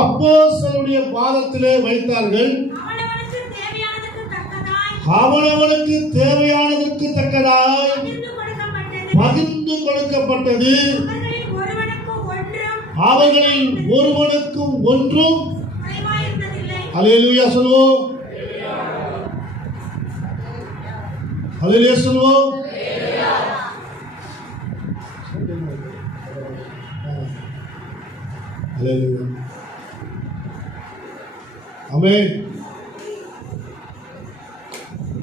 அப்போஸ்தலருடைய பாதத்திலே வைத்தார்கள். அவனவனுக்கு தேவையானதற்கு தக்கதாய் பகிர்ந்து கொடுக்கப்பட்டது. அவர்களில் ஒருவனுக்கும் ஒன்றும் அல்லேலூயா சொல்லுவோம். அல்லேலூயா சொல்லுவோம். அல்லேலூயா. ஆமென்.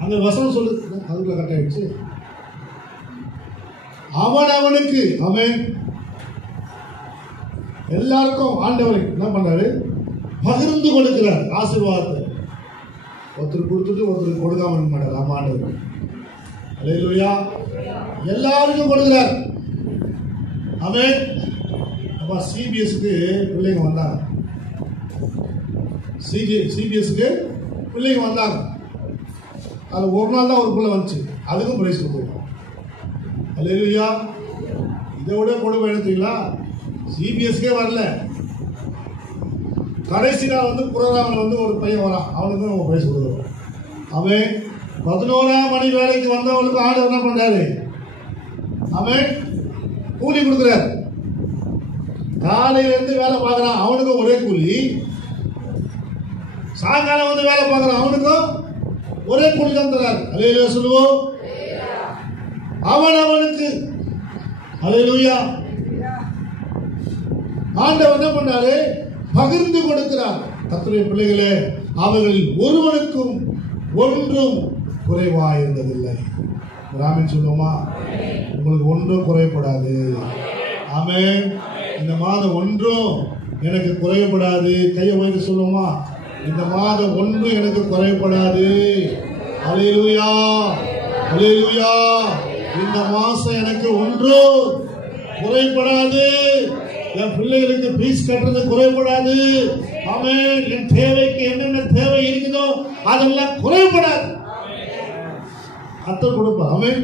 அந்த வசனம் சொல்லு, அதுக்குள்ள கட் ஆயிடுச்சு. அவனவனுக்கு ஆமென். எல்லாருக்கும் ஆண்டவர் என்ன பண்றாரு? பகிர்ந்து கொடுக்கிறார் ஆசீர்வாதத்தை. ஒருத்தர் கொடுத்துட்டு ஒருத்தர் கொடுக்காம இருக்க மாட்டார். ஆமா ஆண்டவர். அல்லேலூயா. எல்லாருக்கும் கொடுக்கிறார். ஆமென். அப்ப சிபிஎஸ்க்கு பிள்ளைங்க வந்தாங்க. சிபிஎஸ்க்கு பிள்ளைங்க வந்தாங்க. அது ஒரு நாள் தான் ஒரு பிள்ளை வந்துச்சு. அதுக்கும் பிரைஸ் கொடுத்துருக்கோம். அல்லேலூயா. இதை விட கொடுமை எடுத்தீங்களா? சிபிஎஸ்கே வரல. கடைசி நாள் வந்து புரோகிராமில் வந்து ஒரு பையன் வரான். அவனுக்கு நம்ம பிரைஸ் கொடுக்குறோம். அவன் 11ஆம் மணி வேலைக்கு வந்தவனுக்கு ஆர்டர் என்ன பண்றாரு? அவன் கூலி கொடுக்குறாரு. காலையில இருந்து வேலை பார்க்கறான், அவனுக்கும் ஒரே கூலி. சாயங்காலம் வந்து வேலை பார்க்கறான், அவனுக்கும் ஒரே கூலி தான் தராரு. அல்லேலூயா சொல்லுவோம். அவனவனுக்கு அல்லேலூயா. ஆண்டவர் என்ன பண்ணாரு? பகிர்ந்து கொடுக்கிறார். கர்த்தருடைய பிள்ளைகளே, அவர்களில் ஒருவனுக்கும் ஒன்றும் குறைவாயிருந்ததில்லை. ஆமென் சொல்லுவோமா? உங்களுக்கு ஒன்றும் குறைபடாது. ஆமென். இந்த மாதம் ஒன்றும் எனக்கு குறைபடாது. கையை வைத்து சொல்லுவோமா? இந்த மாதம் ஒன்றும் எனக்கு குறைபடாது. அல்லேலூயா. அல்லேலூயா. இந்த மாசம் எனக்கு ஒன்றும் குறைபடாது. என் பிள்ளைகளுக்கு பீஸ் கட்டுறது குறைபடாது. ஆமென். என் தேவைக்கு என்னென்ன தேவை இருக்குதோ அதெல்லாம் குறைபடாது. கர்த்தர் கொடுப்பார். ஆமென்.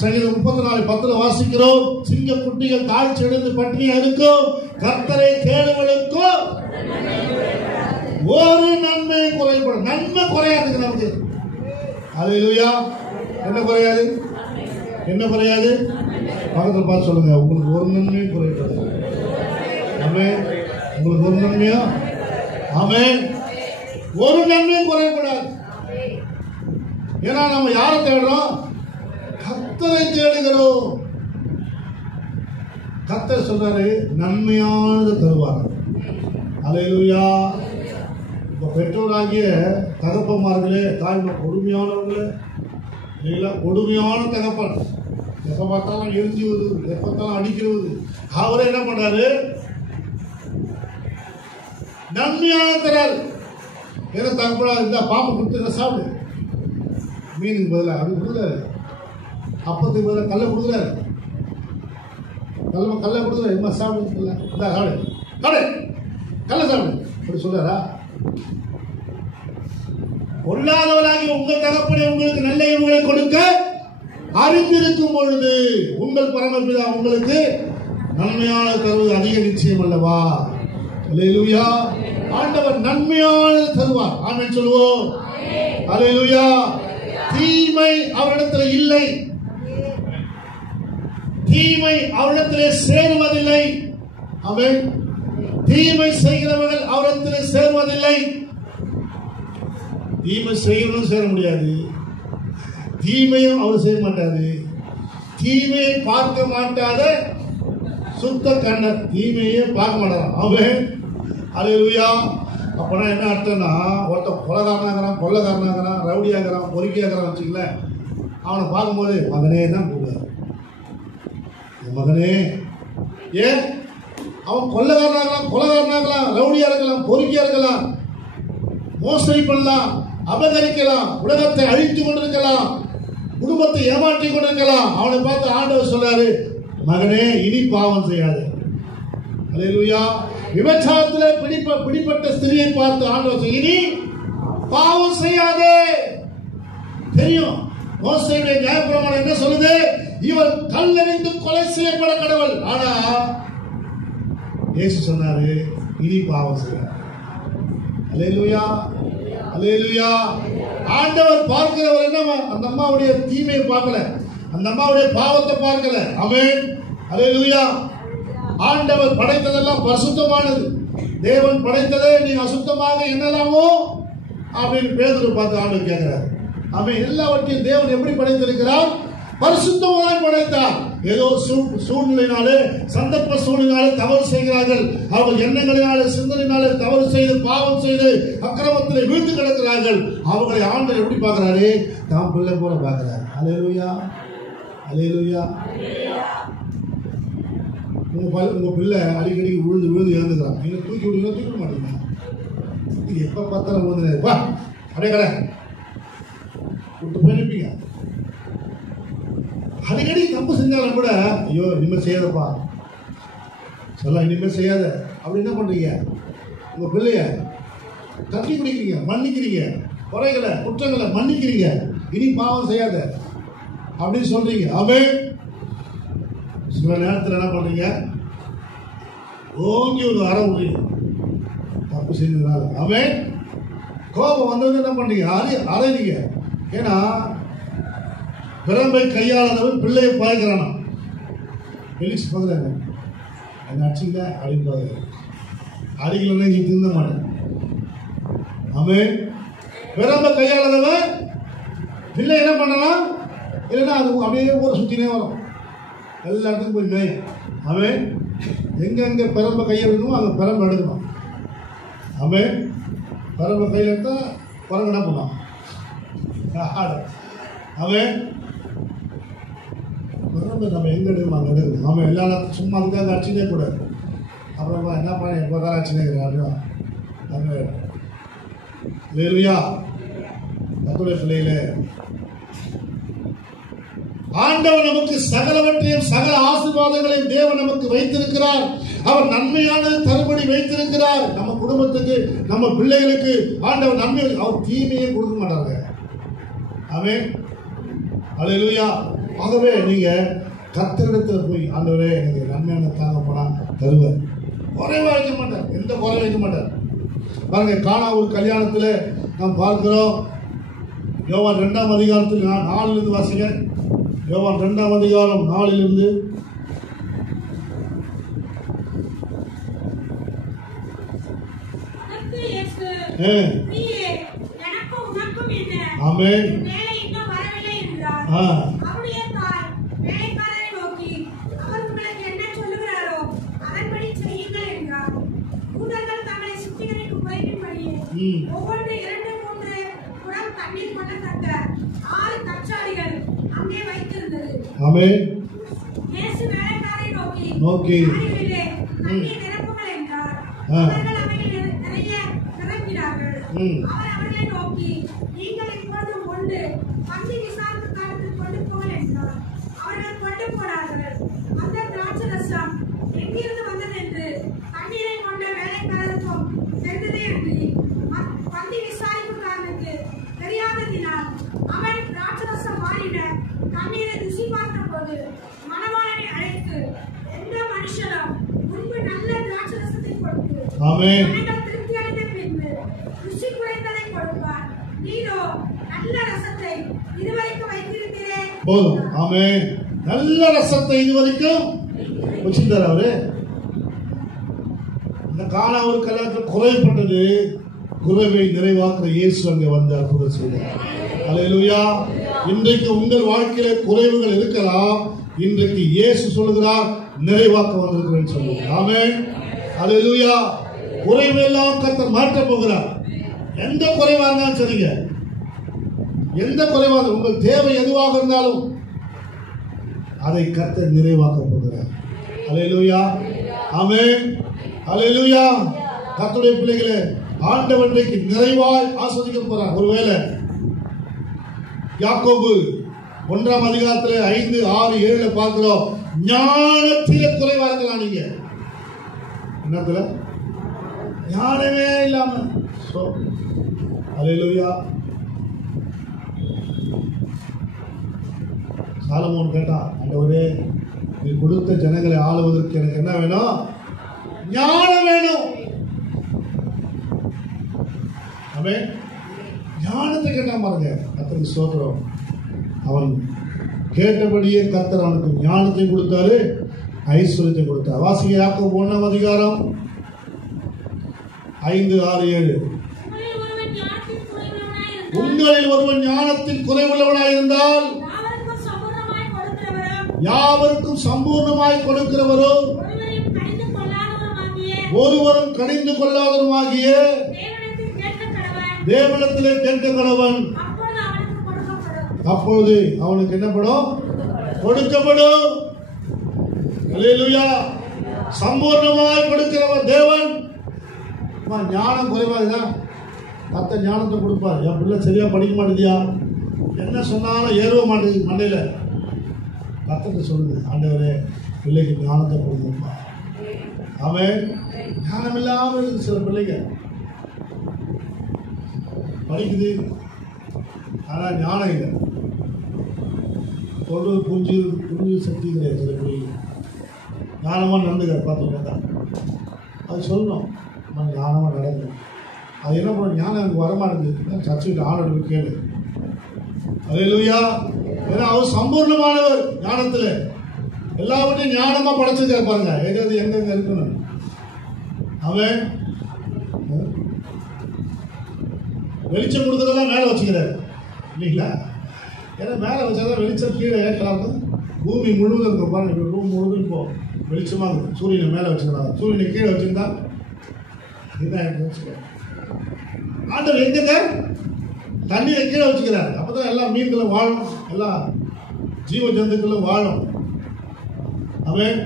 சங்கீதம் 34:10 வாசிக்கிறோம். சிங்க குட்டிகள் தாழ்ச்சி எடுத்து பட்டினியா இருக்கும், கர்த்தரை தேடுவதற்கும் ஒரு நன்மை குறைபடும். நன்மை குறையாது நமக்கு. அல்லேலூயா. என்ன குறையாது? என்ன குறையாது? பக்கத்தில் பார்த்து சொல்லுங்க, உங்களுக்கு ஒரு நன்மையும் குறைபடாது. ஆமென். உங்களுக்கு ஒரு நன்மையா? ஆமென். ஒரு நன்மையும் குறைபடாது. ஏன்னா நம்ம யாரை தேடுறோம்? கர்த்தரை தேடுகிறோம். கர்த்தர் சொல்றாரு நன்மையானது தருவார். அல்லேலூயா. இப்ப பெற்றோராகிய தகப்பமார்களே, தாய்மா கொடுமையானவர்களே, கொடுமையான தகப்பன் எப்ப பார்த்தாலும் எரிஞ்சு வருது, எப்ப பார்த்தாலும் அடிக்கிறது. அவரை என்ன பண்றாரு? நன்மையான தராரு. ஏன்னா தகப்படா இந்த பாம்பு கொடுத்து சாப்பிடு, மீனுக்கு பதிலாக அப்படி கொடுக்குறாரு. அப்பத்துக்கு பதிலாக கல்லை கொடுக்குறாரு. கல்லை கொடுக்குறாரு. என்ன சாப்பிடு, இல்லை இந்த சாப்பிடு, சாப்பிடு, கல்லை சாப்பிடு அப்படி சொல்றாரா? பொல்லாதவராகி உங்கள் தகப்பனை உங்களுக்கு நல்ல ஈவுகளை கொடுக்க அறிந்திருக்கும் பொழுது உங்கள் பரமபிதா உங்களுக்கு நன்மையான தருவது அதிக நிச்சயம் அல்லவா? அல்லேலூயா. ஆண்டவர் நன்மையானது தருவார். ஆமென் சொல்லுவோம். அல்லேலூயா. தீமை அவரிடத்தில் இல்லை. தீமை அவரிடத்திலே சேருவதில்லை. ஆமென். தீமை செய்கிறவர்கள் அவரிடத்திலே சேருவதில்லை. தீமை செய்யணும் சேர முடியாது. தீமையும் அவர் செய்ய மாட்டாரு. தீமையை பார்க்க மாட்டாத சுத்த கண்ணர் தீமையே பார்க்க மாட்டாராம். அவன் அல்லேலூயா. அப்பனா என்ன அர்த்தம்னா, ஒருத்தன் கொலைகாரனாகிறான், கொள்ளைக்காரனாகிறான், ரவுடியாகிறான், பொறுக்கியாகிறான் வச்சுக்கல, அவனை பார்க்கும்போது மகனே தான் கூப்பிடுறாரு. மகனே. ஏன்? அவன் கொள்ளைக்காரனாகலாம், கொலைகாரனாகலாம், ரவுடியா இருக்கலாம், பொறுக்கியா இருக்கலாம், மோசடி பண்ணலாம், அபகரிக்கலாம், உலகத்தை அழித்துக் கொண்டிருக்கலாம், குடும்பத்தை ஏமாற்றிக் கொண்டிருக்கலாம். அவனை பார்த்து ஆண்டவர் சொல்றாரு, மகனே இனி பாவம் செய்யாது. அல்லேலூயா. விபச்சாரத்திலே பிடிப்பட்ட ஸ்திரியை பார்த்து ஆண்டவர் இனி பாவம் செய்யாதே. தெரியும் மோசேயுடைய நியாயப்பிரமாணம் என்ன சொல்லுது? இவர் கல்லெறிந்து கொலை செய்யப்பட கடவுள். ஆனா இயேசு சொன்னாரு இனி பாவம் செய்யாது. அல்லேலூயா, அல்லேலூயா. ஆண்டவர் பார்க்கிறவர் என்ன? அந்த அம்மாவுடைய தீமையை பார்க்கல, அந்த அம்மாவுடைய பாவத்தை பார்க்கல. ஆமென், அல்லேலூயா. ஆண்டவர் படைத்ததெல்லாம் பரிசுத்தமானது. தேவன் படைத்ததே நீ அசுத்தமாக என்னலாமோ அப்படின்னு பேதுரு பார்த்து ஆண்டவர் கேட்கிறார். அவன் எல்லாவற்றையும் தேவன் எப்படி படைத்திருக்கிறார்? பரிசுத்தமாக படைத்தார். ஏதோ சூழ்நிலையினாலே, சந்தர்ப்ப சூழ்நிலையினாலே தவறு செய்கிறார்கள். அவர்கள் எண்ணங்களினாலே, சிந்தனையினாலே தவறு செய்து, பாவம் செய்து, அக்கிரமத்திலே வீழ்ந்து கிடக்கிறார்கள். அவர்களை ஆண்டவர் எப்படி பார்க்கிறாரு? தாம் பிள்ளை போல பார்க்கிறார். அல்லேலூயா, அல்லேலூயா. உங்க பிள்ளை அடிக்கடி விழுந்து விழுந்து இறந்துக்கிறான். நீங்க தூக்கி விடுங்க, தூக்க மாட்டீங்க. இது எப்ப பார்த்தாலும் வந்து வா அப்படியே கடை விட்டு போயிருப்பீங்க. அடிக்கடி தப்பு செஞ்சாலும் கூட ஐயோ இனிமேல் செய்யாதப்பா, சொல்ல இனிமேல் செய்யாத அப்படி என்ன பண்றீங்க? உங்க பிள்ளைய தட்டி குடிக்கிறீங்க, மன்னிக்கிறீங்க, குறைகளை குற்றங்களை மன்னிக்கிறீங்க, இனி பாவம் செய்யாத அப்படின்னு சொல்றீங்க. ஆமென். சில நேரத்தில் என்ன பண்றீங்க? ஓங்கி ஒரு அற விடுறீங்க தப்பு செஞ்சதுனால. ஆமென். கோபம் வந்தது என்ன பண்றீங்க? அறைறீங்க. ஏன்னா பிரம்பை கையாளவன் பிள்ளையை பாய்க்கிறானா? பெலிக்ஸ் பார்க்குறாங்க, என்ன அடிச்சிங்க அப்படின்னு பார்க்குறாரு. அடிக்கலன்னா நீ திருந்த மாட்டேன். ஆமென். பிரம்பை கையாளவன் பிள்ளை என்ன பண்ணலாம்? இல்லைன்னா அது அப்படியே ஊரை சுற்றினே வரும், எல்லா இடத்துக்கும் போய் மேயும். ஆமென். எங்கெங்க பிரம்பை கையை விடணுமோ அங்கே பிரம்பை எடுக்கணும். ஆமென். பிரம்பை கையில் எடுத்தால் குரங்கு என்ன பண்ணலாம்? அவன் நம்ம எங்க எடுக்கணும் அங்கே எடுக்கணும். அவன் எல்லா நேரத்தும் சும்மா அதுக்காக அடிச்சுனே கூடாது. அப்புறமா என்ன பண்ண எப்போ தான் அடிச்சுனே இருக்கிறான். அல்லேலூயா. கர்த்தருடைய பிள்ளைகளே, ஆண்டவர் நமக்கு சகலவற்றையும், சகல ஆசீர்வாதங்களையும் தேவன் நமக்கு வைத்திருக்கிறார். அவர் நன்மையானது தருபடி வைத்திருக்கிறார். நம்ம குடும்பத்துக்கு, நம்ம பிள்ளைகளுக்கு ஆண்டவர் நன்மை, அவர் தீமையை கொடுக்க மாட்டாங்க. ஆமென், அல்லேலூயா. ஆகவே நீங்க கர்த்தரிடத்தில் போய் ஆண்டவரே எனக்கு நன்மையான தாங்க போனா தருவார். குறைவா வைக்க மாட்டார், எந்த குறை வைக்க மாட்டார். பாருங்க, கானா ஒரு கல்யாணத்தில் நாம் பார்க்கிறோம். யோவான் 2ஆம் அதிகாரத்தில் 4 வாசிங்க. யோவான் 2ஆம் அதிகாரம் 4 ஆமென். ஒவ்வொன்று 2-3 குடம் தண்ணீர் கொள்ளத்தக்க 6 தச்சாடிகள் அங்கே வைத்திருந்தது. ஆமென். இயேசு வேலைக்காரை நோக்கி தண்ணீர் நிரப்புங்கள் என்றார். அவர்கள் அவைகளில் நிறைய நிரப்பினார்கள். அவர் அவர்களை நோக்கி, நீங்கள் இப்பொழுது கொண்டு பந்தி விசாரிப்பு காலத்தில் கொண்டு போங்கள் என்றார். அவர்கள் கொண்டு போனார்கள். அந்த திராட்சை ரசம் எங்கிருந்து வந்தது என்று தண்ணீரை கொண்ட வேலைக்காரருக்கும் தெரிந்ததே அன்றி பந்தி விசாரிப்புக்காரனுக்கு தெரியாததினால் அவன் திராட்சரசம் மாறின தண்ணீரை ருசி பார்த்த போது மணவாளனை அழைத்து, எந்த மனுஷனும் முன்பு நல்ல திராட்சரசத்தை கொடுத்து ஜனங்கள் திருப்தி அடைந்த பின்பு ருசி குறைந்ததை கொடுப்பார். நீரோ நல்ல ரசத்தை இதுவரைக்கும் வைத்திருக்கிறே. போதும். ஆமென். நல்ல ரசத்தை இதுவரைக்கும் வச்சிருந்தார் அவரு. இந்த கானா ஒரு கல்யாணத்தில் குறைப்பட்டது, குறைவை நிறைவாக்குற இயேசு அங்கே வந்து அற்புதம் செய்தார். அல்லேலூயா. இன்றைக்கு உங்கள் வாழ்க்கையில குறைவுகள் இருக்கலாம். இன்றைக்கு இயேசு சொல்லுகிறார், நிறைவாக்க வந்திருக்கிறேன் சொல்லுகிறார். ஆமென், அல்லேலூயா. குறைவெல்லாம் கர்த்தர் மாற்ற போகிறார். எந்த குறைவா இருந்தாலும் சரிங்க, எந்த குறைவாக உங்கள் தேவை எதுவாக இருந்தாலும் அதை கர்த்தர் நிறைவாக்க போகிறார். அல்லேலூயா. ஆமென், அல்லேலூயா. கர்த்தருடைய பிள்ளைகளே, ஆண்டவர் இன்றைக்கு நிறைவாய் ஆஸ்வதிக்க போறார். ஒருவேளை யாக்கோபு 1ஆம் அதிகாரத்திலே 5, 6, 7 பார்க்கிறோம். ஞானத்திலே குறைவா இருக்கலாம். நீங்க என்னத்துல ஞானமே இல்லாம. அல்லேலூயா. சாலமோன் கேட்டான், ஆண்டவரே நீ கொடுத்த ஜனங்களை ஆளுவதற்கு எனக்கு என்ன வேணும்? ஞானம் வேணும். அவன் ஞானத்தை கேட்டான் பாருங்க. கர்த்தருக்கு ஸ்தோத்திரம். அவன் கேட்டபடியே கர்த்தர் அவனுக்கு ஞானத்தை கொடுத்தாரு, ஐஸ்வர்யத்தை கொடுத்தார். வாசிங்க யாக்கோபு 1 அதிகாரம் 5, 6, 7. உங்களில் ஒருவன் ஞானத்தில் குறைவுள்ளவனாயிருந்தால் யாவருக்கும் சம்பூர்ணமாய் கொடுக்கிறவரோ ஒருவரும் கடிந்து கொள்ளாதவருமாகிய தேவனிடத்திலே கேட்க கடவன். அப்பொழுது அவனுக்கு என்னப்படும்? கொடுக்கப்படும். அல்லேலூயா. சம்பூர்ணமாய் கொடுக்கிறவர் தேவன். ஞானம் குறைவாதுதான், மற்ற ஞானத்தை கொடுப்பார். என் பிள்ளை சரியா படிக்க மாட்டேதியா, என்ன சொன்னாலும் ஏறவே மாட்டேங்குது மண்டையில. கர்த்தர்கிட்ட சொல்லுது, ஆண்டவரே பிள்ளைக்கு ஞானத்தை கொடுப்பா. அவன் ஞானம் இல்லாமல் இருக்குது. சில பிள்ளைங்க படிக்குது, ஆனால் ஞானம் இல்லை. தொண்டு புரிஞ்சு சக்தி கிடையாது. சில பிள்ளைங்க ஞானமாக நடந்துக்க பார்த்தீங்கன்னா அது சொல்லணும், ஞானமாக நடக்கணும். அது என்ன பண்ண ஞானம் எனக்கு வரமாட்டேங்குது, சர்ச்சுக்கிட்ட ஆளோட கேளு. அல்லேலூயா. ஏன்னா அவர் சம்பூர்ணமானவர். ஞானத்தில் எல்லாவற்றையும் ஞானமாக படைச்சிருக்காரு பாருங்க. எதாவது எங்கெங்க இருக்கணும். அவன் வெளிச்சம் கொடுத்ததெல்லாம் மேலே வச்சுக்கிறாரு இல்லைங்களா? ஏன்னா மேலே வச்சாதான் வெளிச்சம் கீழே ஏற்கலாம். பூமி முழுவதும் இருக்கும் பாருங்க. ரூம் முழுவதும் இப்போ வெளிச்சமாக இருக்கும். சூரியனை மேலே வச்சுக்கிறாங்க, சூரியனை கீழே வச்சுருந்தா இதுதான் வச்சுக்கிறார். ஆண்டவர் எங்கங்க தண்ணீரை கீழே வச்சுக்கிறார். அப்பதான் எல்லா மீன்களும் வாழும், எல்லா ஜீவ ஜந்துக்களும் வாழும். அவன்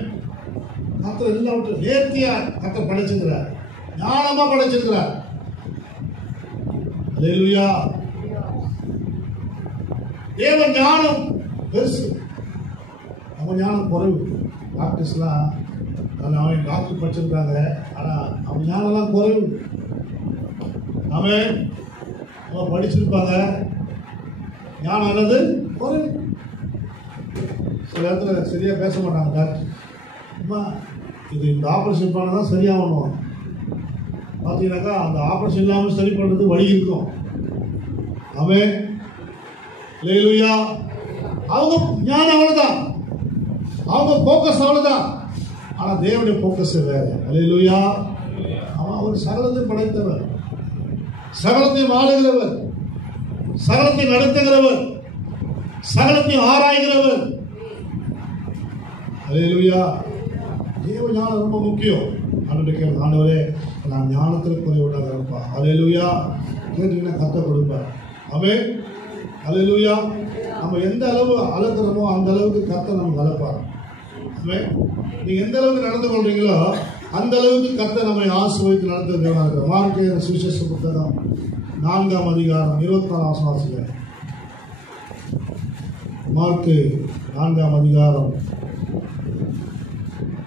கர்த்தர் எல்லாவற்றையும் நேர்த்தியா கர்த்தர் படைச்சிருக்கிறார், ஞானமா படைச்சிருக்கிறார். அல்லேலூயா. தேவன் ஞானம் பெருசு, அவன் ஞானம் குறைவு. டாக்டர்ஸ்லாம் அவன் டாக்டர் படிச்சிருக்காங்க, ஆனா அவன் ஞானம்லாம் குறைவு. அவன் படிச்சிருப்பாங்க, ஞானம் அல்லது குறைவு. சில இடத்துல சரியா பேச மாட்டாங்க டாக்டர். அம்மா இது இந்த ஆப்ரேஷன் பண்ணதான் சரியாகணும். பார்த்தீங்கன்னாக்கா அந்த ஆப்ரேஷன் இல்லாமல் சரி பண்ணுறது வழி இருக்கும். அவன் அல்லேலூயா. அவங்க ஞானம் அவ்வளோதான், அவங்க போக்கஸ் அவ்வளோதான். ஆனால் தேவனுடைய போக்கஸ் வேற. அல்லேலூயா. அவன் அவர் சகலத்தை படைத்தவர், சகலத்தை ஆளுகிறவர், சகலத்தை நடத்துகிறவர், சகலத்தை ஆராய்கிறவர். அல்லேலூயா. தேவ ஞானம் ரொம்ப முக்கியம். ஆண்டவரே நான் ஞானத்தில் குறைவுள்ளதாக இருப்பா. அல்லேலூயா. கேட்டீங்கன்னா கர்த்தர் கொடுப்பார். ஆமென். அல்லேலூயா. நம்ம எந்த அளவு அளக்குறோமோ அந்த அளவுக்கு கர்த்தர் நமக்கு அளப்பார். ஆமென். நீங்க எந்த அளவுக்கு நடந்து கொள்றீங்களோ அந்த அளவுக்கு கர்த்தர் நம்மை ஆசீர்வதித்து நடத்த தேவனாக இருக்கிறார். மார்க்கு சுவிசேஷ புத்தகம் 4 அதிகாரம் 24 வாசிக்கிறேன். மார்க்கு 4 அதிகாரம்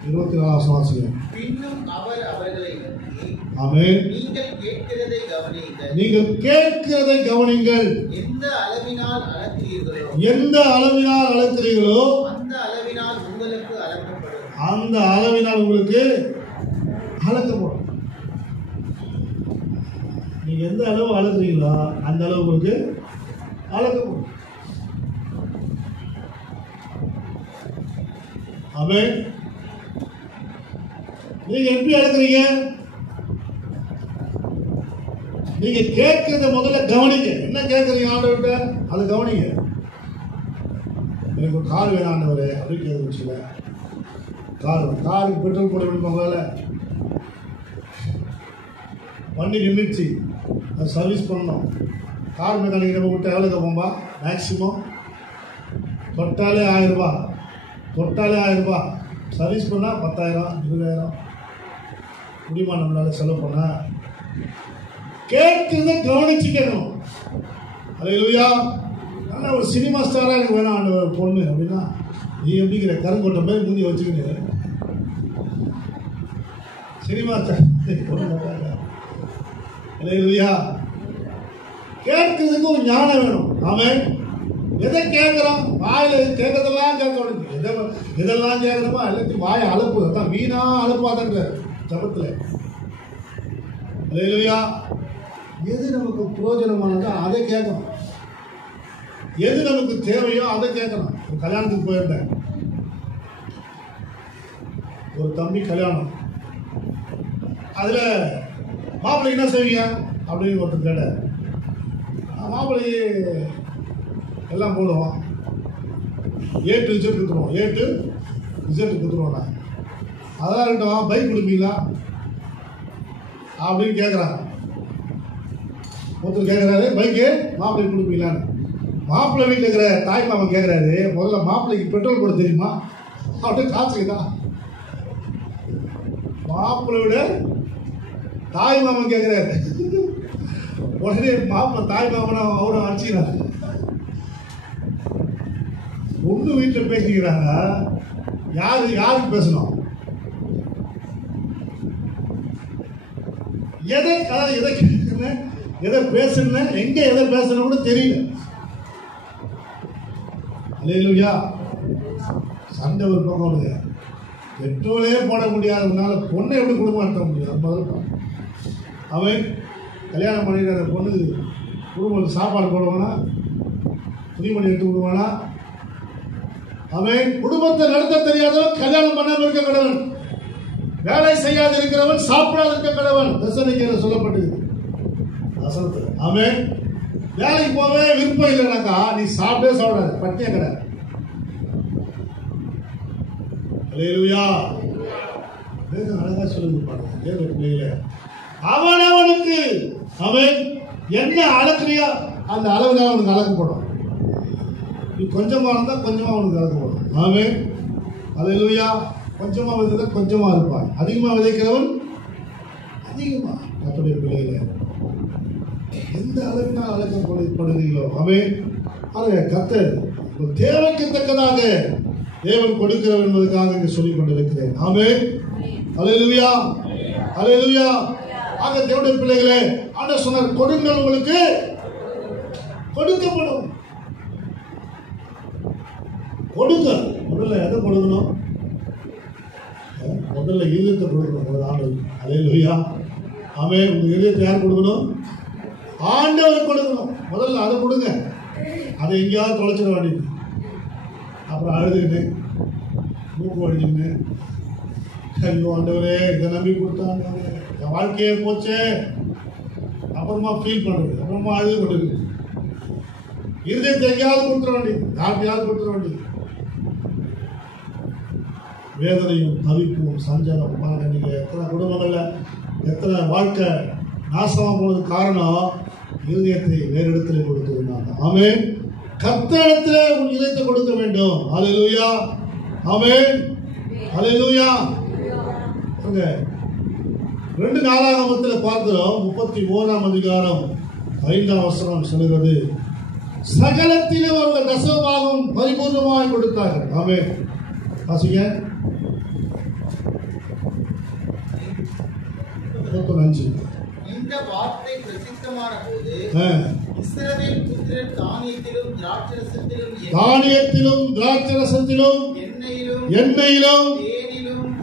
24 வாசிக்கிறேன். பின்னும் அவர் அவர்களை நோக்கி, ஆமென், நீங்கள் கேட்கிறதை கவனியுங்கள். நீங்கள் கேட்கிறதை கவனிங்கள். எந்த அளவினால் அளக்கிறீர்களோ எந்த அளவினால் அளக்கிறீர்களோ அந்த அளவினால் உங்களுக்கு அளக்கப்படும். அந்த அளவினால் உங்களுக்கு அளக்கப்படும். நீங்க எந்த அளவு அளக்குறீங்களோ அந்த அளவு உங்களுக்கு அளக்கப்படும். ஆமென். நீங்க எப்படி அளக்குறீங்க? நீங்க கேட்கிறத முதல்ல கவனிங்க. என்ன கேட்கறீங்க ஆண்டவர்கிட்ட, அதை கவனிங்க. எனக்கு ஒரு கார் வேணும் ஆண்டவரே அப்படின்னு கேட்க வச்சுல. காருக்கு பெட்ரோல் போட விடுப்பாங்கல்ல, வண்டி நின்றுச்சு, அது சர்வீஸ் பண்ணணும். கார் மெக்கானிக் நம்ம விட்டு எவ்வளோ கேட்போம்பா? மேக்சிமம் தொட்டாலே 1000 ரூபாய், தொட்டாலே 1000 ரூபாய். சர்வீஸ் பண்ணால் 10,000 20,000 முடியுமா நம்மளால செலவு பண்ண? கேட்கிறத கவனிச்சு கேட்கணும். அல்லேலூயா. ஆனால் ஒரு சினிமா ஸ்டாராக எனக்கு வேணாம் ஆண்டவர் பொண்ணு அப்படின்னா, நீ எப்படிங்கிற கருங்கொட்டை போய் மூஞ்சி வச்சுக்கிட்டு சினிமா ஸ்டார் பொண்ணு மாட்டாங்க. அல்லேலூயா. கேட்கறதுக்கு ஒரு ஞானம் வேணும். அவன் எதை கேட்கிறான், வாயில கேட்கறதெல்லாம் கேட்க, எதெல்லாம் கேட்கணுமோ எல்லாத்தையும் வாயை அலப்பு, அதான் வீணா அலப்பாதன்ற ஜபத்துல. அல்லேலூயா. எது நமக்கு பிரயோஜனமானதோ அதை கேட்கணும், எது நமக்கு தேவையோ அதை கேட்கணும். ஒரு கல்யாணத்துக்கு போயிருந்தேன், ஒரு தம்பி கல்யாணம், அதில் மாப்பிள்ளை என்ன செய்வீங்க அப்படின்னு ஒருத்தர் கேட்டார். மாப்பிள்ளை எல்லாம் போடுவோம், ஏ டு இசட் கொடுத்துருவோம், ஏ டு இசட் கொடுத்துருவோம். நான் அதெல்லாம் இருக்கட்டும், பைக் கொடுப்பீங்களா அப்படின்னு கேட்குறாங்க. ஒருத்தர் கேட்குறாரு, பைக்கு மாப்பிள்ளை கொடுப்பீங்களான்னு. மாப்பிள்ளை வீட்டில் இருக்கிற தாய் மாமன் கேட்குறாரு, முதல்ல மாப்பிள்ளைக்கு பெட்ரோல் போட தெரியுமா அப்படின்னு காசுக்குதா? மாப்பிள்ளை விட தாய் மாமன் கேட்குறாரு. உடனே மாப்பிள்ளை தாய் மாமனை அவரை அடிச்சுக்கிறாரு. ஒன்று வீட்டில் பேசிக்கிறாங்க, யாருக்கு பேசணும்? எதை கேட்கணும், எதை பேசணும், எங்க எதை பேசணும் கூட தெரியல. அல்லேலூயா. சண்டை ஒரு பக்கம் வருது, பெட்ரோலே போட முடியாததுனால பொண்ணை எப்படி குடும்பம் நடத்த முடியும்? அவன் கல்யாணம் பண்ணிக்கிற அந்த பொண்ணு குடும்பத்துக்கு சாப்பாடு போடுவானா, துணிமணி எடுத்து விடுவானா? அவன் குடும்பத்தை நடத்த தெரியாதவன் கல்யாணம் பண்ணாமல் இருக்க கடவன், வேலை செய்யாது இருக்கிறவன் சாப்பிடாது இருக்க கடவன். தசனிக்கையில் சொல்லப்பட்டது. அவன் வேலைக்கு போவே விருப்பம் இல்லைனாக்கா நீ சாப்பிடவே சாப்பிடாது, பட்டிய கடை. அல்லேலூயா. அழகா சொல்லுங்க பாருங்க. அவனுக்கு அவன் என்ன அளக்குறியா அந்த அளவுல அவனுக்கு அளக்கப்படும். நீ கொஞ்சமா இருந்தா கொஞ்சமா அவனுக்கு அளக்கப்படும். அவன் அல்லேலூயா. கொஞ்சமா விதைத்தா கொஞ்சமா இருப்பான், அதிகமா விதைக்கிறவன் அதிகமா. கர்த்தருடைய பிள்ளைகளே, எந்த அளவினால் அழைக்கப்படுகிறீர்களோ அவன் அதை கர்த்தர் தேவைக்கு தக்கதாக தேவன் கொடுக்கிறவர் என்பதற்காக இங்கு சொல்லிக் கொண்டிருக்கிறேன். ஆமென். அல்லேலூயா, அல்லேலூயா. ஆக தேவனுடைய பிள்ளைகளே, ஆண்டவர் சொன்னார், கொடுங்கள் உங்களுக்கு கொடுக்கப்படும். கொடுங்க. முதல்ல எதை கொடுக்கணும்? முதல்ல இதயத்தை கொடுக்கணும். ஆண்டவர். அல்லேலூயா. ஆமென். உங்க இதயத்தை யார் கொடுக்கணும்? ஆண்டவர் கொடுக்கணும். முதல்ல அதை கொடுங்க. அதை எங்கேயாவது தொலைச்சிட வேண்டியது. அப்புறம் அழுதுகிட்டு மூக்கு வடிச்சுக்கிட்டு, ஐயோ ஆண்டவரே இதை நம்பி கொடுத்தாங்க, என் வாழ்க்கையே போச்சே, அப்புறமா ஃபீல் பண்றது, அப்புறமா அழுது கொண்டு இருதயத்தை எங்கேயாவது கொடுத்துட வேண்டியது, யாருக்கையாவது கொடுத்துட வேண்டியது. வேதனையும் தவிப்பும் சஞ்சலம் பாருங்க. நீங்க எத்தனை குடும்பங்கள்ல எத்தனை வாழ்க்கை நாசமா போனதுக்கு காரணம் இருதயத்தை வேறு இடத்துல கொடுத்திருந்தாங்க. ஆமென். கர்த்தரிடத்திலே உன் இதயத்தை கொடுக்க வேண்டும். அல்லேலூயா. ஆமென். அல்லேலூயா. 2 நாளாகமத்தில் பார்க்கிறோம். 31ஆம் அதிகாரம் 5ஆம் வசனம் சொல்கிறது, சகலத்திலும் அவர்கள் தசமபாகம் பரிபூர்ணமாய் கொடுத்தார்கள். ஆமென். வாசிங்க. 35. இந்த வார்த்தை பிரசித்தமான போது இஸ்ரவேல் புத்திரர் தானியத்திலும் திராட்சரசத்திலும் எண்ணெயிலும்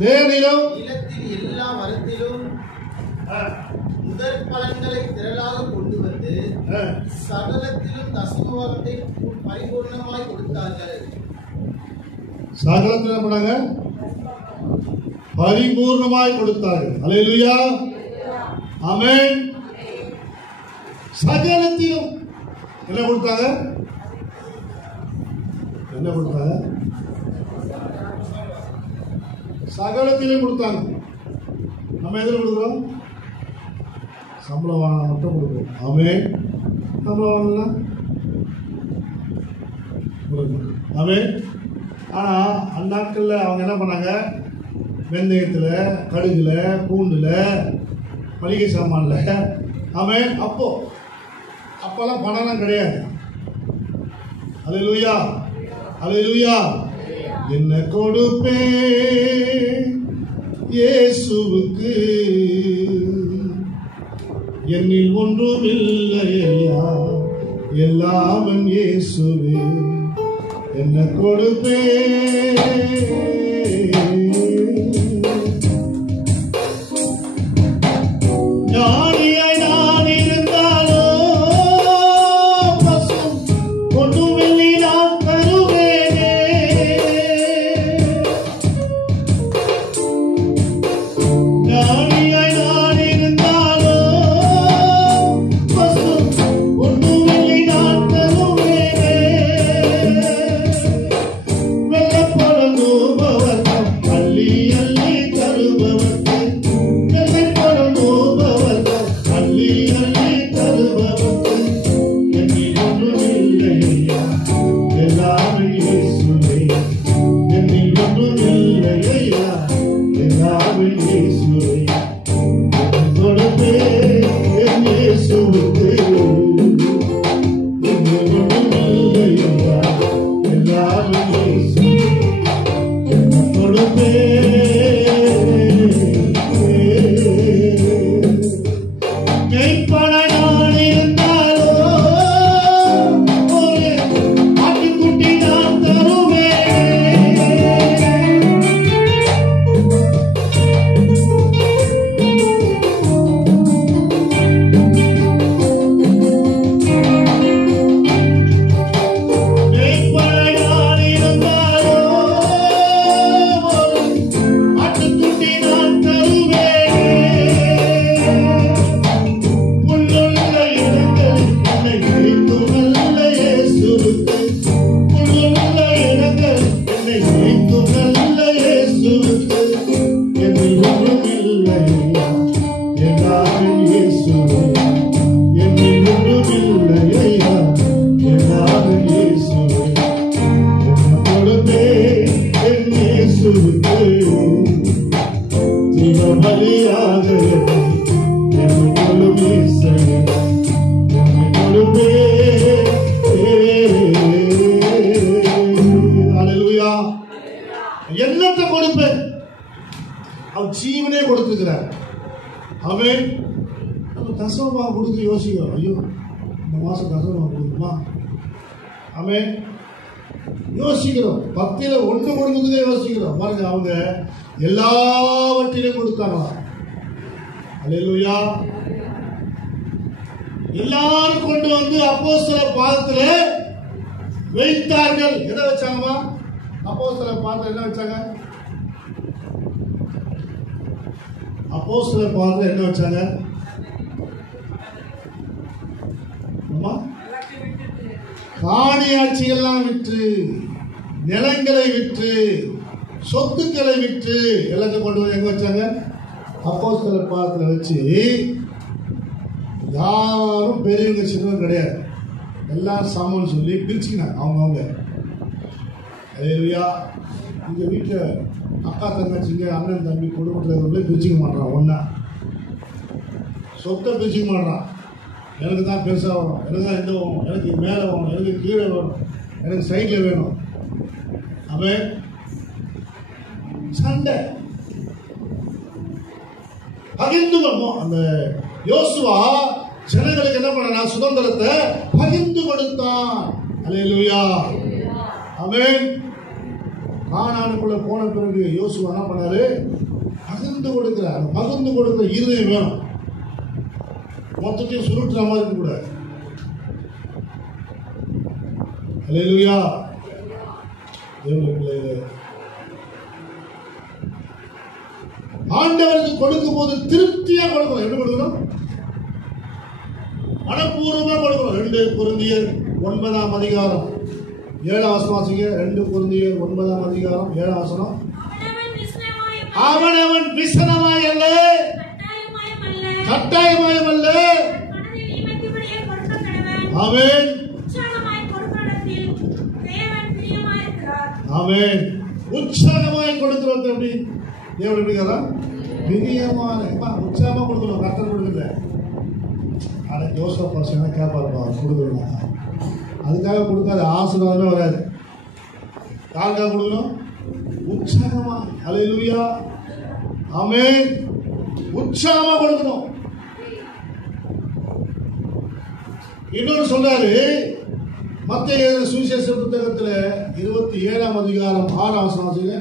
தேனிலும் நிலத்தில் எல்லா மரத்திலும் முதற் பலன்களை திரளாக கொண்டு வந்து சகலத்திலும் தசமபாகத்தை பரிபூர்ணமாய் கொடுத்தார்கள். சகலத்தில் பண்ணாங்க, பரிபூர்ணமாய் கொடுத்தார்கள். அல்லேலூயா. ஆமென். சகலத்திலும் என்ன கொடுத்தாங்க? என்ன கொடுத்தாங்க? சகலத்திலும் கொடுத்தாங்க. நம்ம எதில் கொடுக்குறோம்? சம்பளம் வாங்க மட்டும் கொடுக்குறோம். ஆமென். சம்பளம் வாங்கலாம். ஆமென். ஆனா அந்நாட்கள்ல அவங்க என்ன பண்ணாங்க? வெந்தயத்துல, கடுகுல, பூண்டுல, மளிகை சாமான்ல. ஆமென். அப்பெல்லாம் பணம்லாம் கிடையாது. அல்லேலூயா, அல்லேலூயா. என்ன கொடுப்பேன் இயேசுவுக்கு, என்னில் ஒன்றும் இல்லையா, எல்லாம் இயேசுவே. என்ன கொடுப்பேன்? ஞானியாய் நான் இருந்தால் கொடுத்திருக்கிறார். ஆமென். நம்ம தசமமா கொடுத்து யோசிக்கிறோம், ஐயோ இந்த மாசம் தசமமா கொடுக்குமா? ஆமென். யோசிக்கிறோம், பக்தியில ஒன்று கொடுக்குறதே யோசிக்கிறோம். பாருங்க, அவங்க எல்லாவற்றிலும் கொடுத்தாங்களா? அல்லேலூயா. எல்லாரும் கொண்டு வந்து அப்போஸ்தலர் பாதத்துல வைத்தார்கள். எதை வச்சாங்கம்மா? அப்போஸ்தலர் பாதத்துல என்ன வச்சாங்க? அப்போஸ்தலர் பாதத்துல என்ன வச்சாங்க? காணியாட்சியெல்லாம் விற்று, நிலங்களை விற்று, சொத்துக்களை விற்று எல்லாத்தையும் கொண்டு வந்து எங்க வச்சாங்க? அப்போஸ்தலர் பாதத்துல வச்சு. யாரும் பெரியவங்க சின்னவங்க கிடையாது, எல்லாரும் சாமான் சொல்லி பிரிச்சுக்கினாங்க அவங்கவுங்க. அல்லேலூயா. இந்த வீட்டில் அக்கா தங்கச்சிங்க அண்ணன் தம்பி குடும்பத்தில் பிரிச்சுக்க மாட்டான், ஒன்றா சொத்தை பிரிச்சுக்க மாட்டான். எனக்கு தான் பெருசாக வரும், எனக்கு தான் இந்த வரும், எனக்கு மேலே வரும், எனக்கு கீழே வரும், எனக்கு சைடில் வேணும். அவன் சண்டை பகிர்ந்து கொள்வோம். அந்த யோசுவா ஜனங்களுக்கு என்ன பண்ணா? சுதந்திரத்தை பகிர்ந்து கொடுத்தான். அல்லேலூயா. ஆமென். கானானுக்குள்ள போன பிறகு யோசுவா என்ன பண்ணாரு? பகிர்ந்து கொடுக்கிறார். பகிர்ந்து கொடுக்கிற இருதயம் வேணும். மொத்தத்தையும் சுருட்டுற மாதிரி இருக்கக்கூடாது. அல்லேலூயா. ஆண்டவருக்கு கொடுக்கும் போது திருப்தியா கொடுக்கணும். எப்படி கொடுக்கணும்? மனப்பூர்வமா கொடுக்கணும். 2 கொரிந்தியர் 9ஆம் அதிகாரம் 7ஆம் வசனம் வாசிங்க. 2 கொரிந்தியர் 9ஆம் அதிகாரம் 7ஆம் வசனம். அவனவன் விசனமாய் அல்ல, கட்டாயமாயும் அல்ல. ஆமென். ஆமென். உற்சாகமாய் கொடுக்கிறது. எப்படி தேவன் எப்படிங்கிறா? பிரியமான உற்சாகமா கொடுக்கணும். கர்த்தர் கொடுக்கல. ஆனா ஜோசப் பர்சனா கேட்பாருப்பா கொடுக்கணும். அதுக்காக கொடுக்காது, ஆசீர்வாதமே வராது. யாருக்காக கொடுக்கணும்? உற்சாகமா. அல்லேலூயா. ஆமென். உற்சாகமா கொடுக்கணும். இன்னொரு சொல்றாரு, மத்தேயு சுவிசேஷ புத்தகத்துல 27ஆம் அதிகாரம் 6ஆம் வசனம் வாசிங்க.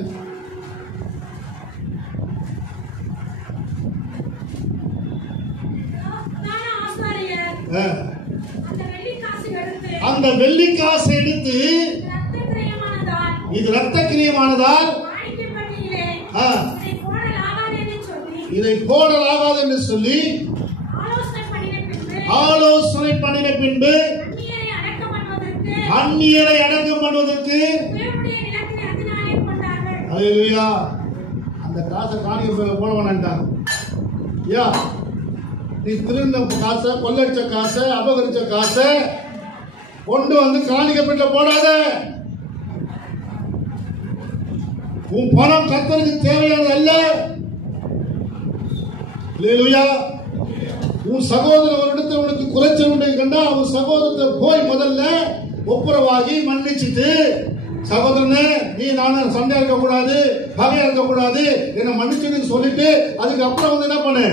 அந்த வெள்ளிக்காசை எடுத்து இது ரத்த கிரியமானதால் இதை போடலாகாது என்று சொல்லி ஆலோசனை பண்ணின பின்பு அந்நியரை அடக்கம் பண்ணுவதற்கு அல்லேலூயா. அந்த காசை காணிக்கை போட வேண்டாம். யா, நீ திருந்த காசை, கொள்ளடிச்ச காசை, அபகரிச்ச காசை கொண்டு வந்து காணிக்கப்பட்ட போடாத. உன் பணம் கர்த்தருக்கு தேவையானது அல்ல. அல்லேலூயா. உன் சகோதரர் ஒரு இடத்துல உனக்கு குறைச்சல் கண்டா அவன் சகோதரத்தை போய் முதல்ல ஒப்புரவாகி மன்னிச்சுட்டு, சகோதரனே நீ நானும் சண்டையா இருக்க கூடாது, பகையா இருக்க கூடாது, என்ன மன்னிச்சுன்னு சொல்லிட்டு அதுக்கப்புறம் வந்து என்ன பண்ணு?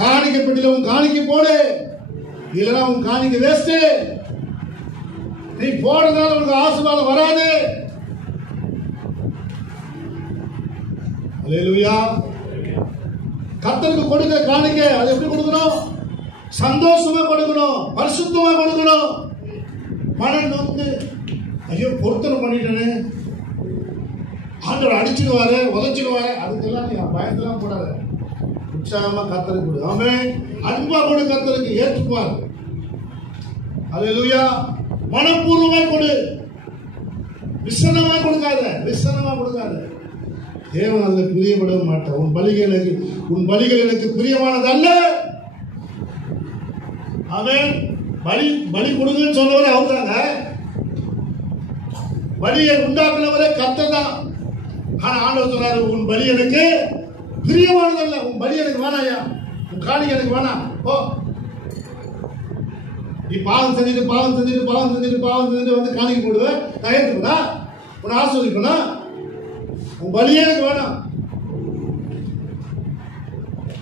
காணிக்கை பெட்டியில உன் காணிக்கை போடு. இல்லைன்னா உன் காணிக்கை வேஸ்ட். நீ போடுறதால உனக்கு ஆசீர்வாதம் வராது. அல்லேலூயா. கர்த்தருக்கு கொடுக்கிற காணிக்கை அது எப்படி கொடுக்கணும்? சந்தோஷமா கொடுக்கணும், பரிசுத்தமா கொடுக்கணும். மனம் நோக்கு, ஐயோ பொருத்தனை பண்ணிட்டேன்னு ஆண்டவர் அடிச்சுடுவாரு, உதச்சிடுவாரு, அதுக்கெல்லாம் நீ பயத்தெல்லாம் போடாத. உற்சாகமா கர்த்தருக்கு கொடு. ஆமென். அன்பா கொடு, கர்த்தருக்கு ஏற்றுப்பார். அல்லேலூயா. மனப்பூர்வமா கொடு, விசனமா கொடுக்காத, விசனமா கொடுக்காத. தேவன் அதுல பிரியப்பட மாட்டான். உன் பலிகள் எனக்கு பிரியமானது அல்ல. அவன் பலி கொடுங்கன்னு சொன்னவரை அவர்தாங்க. பலியை உண்டாக்குனவரே கர்த்தர் தான். ஆனா ஆண்டவர் சொன்னாரு, உன் பலி எனக்கு பிரியமானது அல்ல. உன் பலி எனக்கு வேணாயா, உன் காணிக்கை எனக்கு வேணாம். ஓ, நீ பாவம் செஞ்சுட்டு வந்து காணிக்கை போடுவேன், நான் ஏற்றுக்கா? உன்னை ஆஸ்வதிப்பா? உன் பலியே எனக்கு வேணாம்.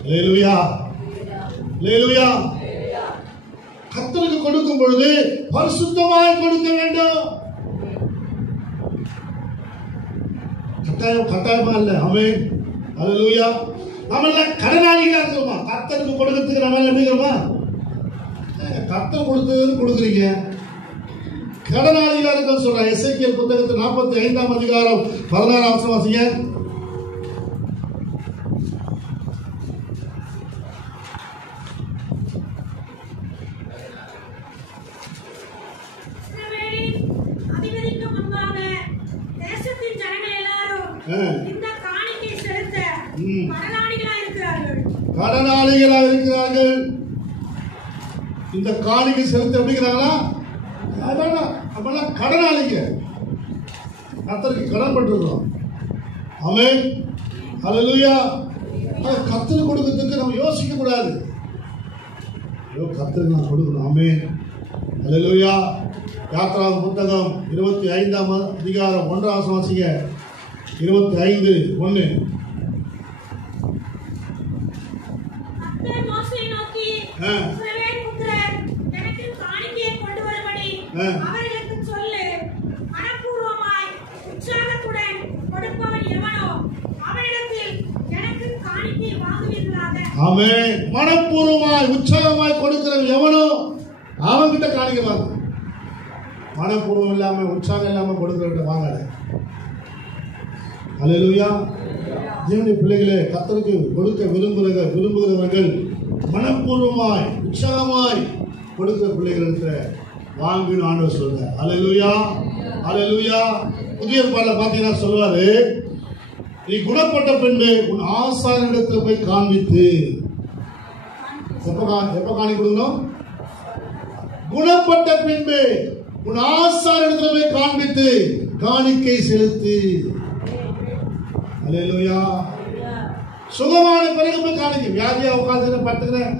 அல்லேலூயா, அல்லேலூயா. கர்த்தருக்கு கொடுக்கும் பொழுது பரிசுத்தமாய் கொடுக்க வேண்டும். கட்டாயமா இல்ல. ஆமென், அல்லேலூயா. நம்ம எல்லாம் கடனாளிகளா இருக்கிறோமா? கர்த்தருக்கு கொடுக்கிறதுக்கு நம்ம எப்படி இருக்கிறோமா? கர்த்தர் கொடுக்குறீங்க, கடனாளிகளா இருக்க சொல்ற. எசேக்கியேல் புத்தகத்தில் 45ஆம் அதிகாரம் 16ஆம் வசனம் வாசிங்க. கடனாளிகளா இருக்கிறார்கள். இந்த காணிக்கை செலுத்த எப்படிங்கிறாங்களா? கடனாளிங்க, கர்த்தருக்கு கடன் பட்டிருக்கிறோம். ஆமென், அல்லேலூயா. கர்த்தருக்கு கொடுக்கிறதுக்கு நம்ம யோசிக்க கூடாது. கர்த்தருக்கு நான் கொடுக்கணும். ஆமென், அல்லேலூயா. யாத்திராகம புத்தகம் 25ஆம் அதிகாரம் 1ஆம் வசனம் வாசிங்க. 25:1. அவர்களுக்கு சொல்லு, மனப்பூர்வமாய் உற்சாகத்துடன் கொடுப்பவன் எவனோ அவனிடத்தில் எனக்கு காணிக்கை வாங்குவீர்களாக. ஆமென். மனப்பூர்வமாய் உற்சாகமாய் கொடுக்கிறவன் எவனோ அவன்கிட்ட காணிக்கை வாங்க. மனப்பூர்வம் இல்லாம உற்சாகம் இல்லாம கொடுக்கிறவங்க வாங்காத. அல்லேலூயா. தேவனுடைய பிள்ளைகளே, கர்த்தருக்கு கொடுக்க விரும்புகிறவர்கள் மனப்பூர்வமாய் உற்சாகமாய் கொடுக்கிற பிள்ளைகளுக்கு வாங்கின்னு ஆண்டவர் சொல்ற. அல்லேலூயா, அல்லேலூயா. புதிய ஏற்பாடுல பாத்தீங்கன்னா சொல்லுவாரு, நீ குணப்பட்ட பின்பு உன் ஆசாரியனிடத்தில் போய் காண்பித்து. எப்ப காணி கொடுக்கணும்? குணப்பட்ட பின்பு உன் ஆசாரியனிடத்தில் போய் காண்பித்து காணிக்கை செலுத்து. அல்லேலூயா. சுகமான பிறகு போய் காணிக்கை. வியாதியா உட்காந்து படுத்துக்கிறேன்,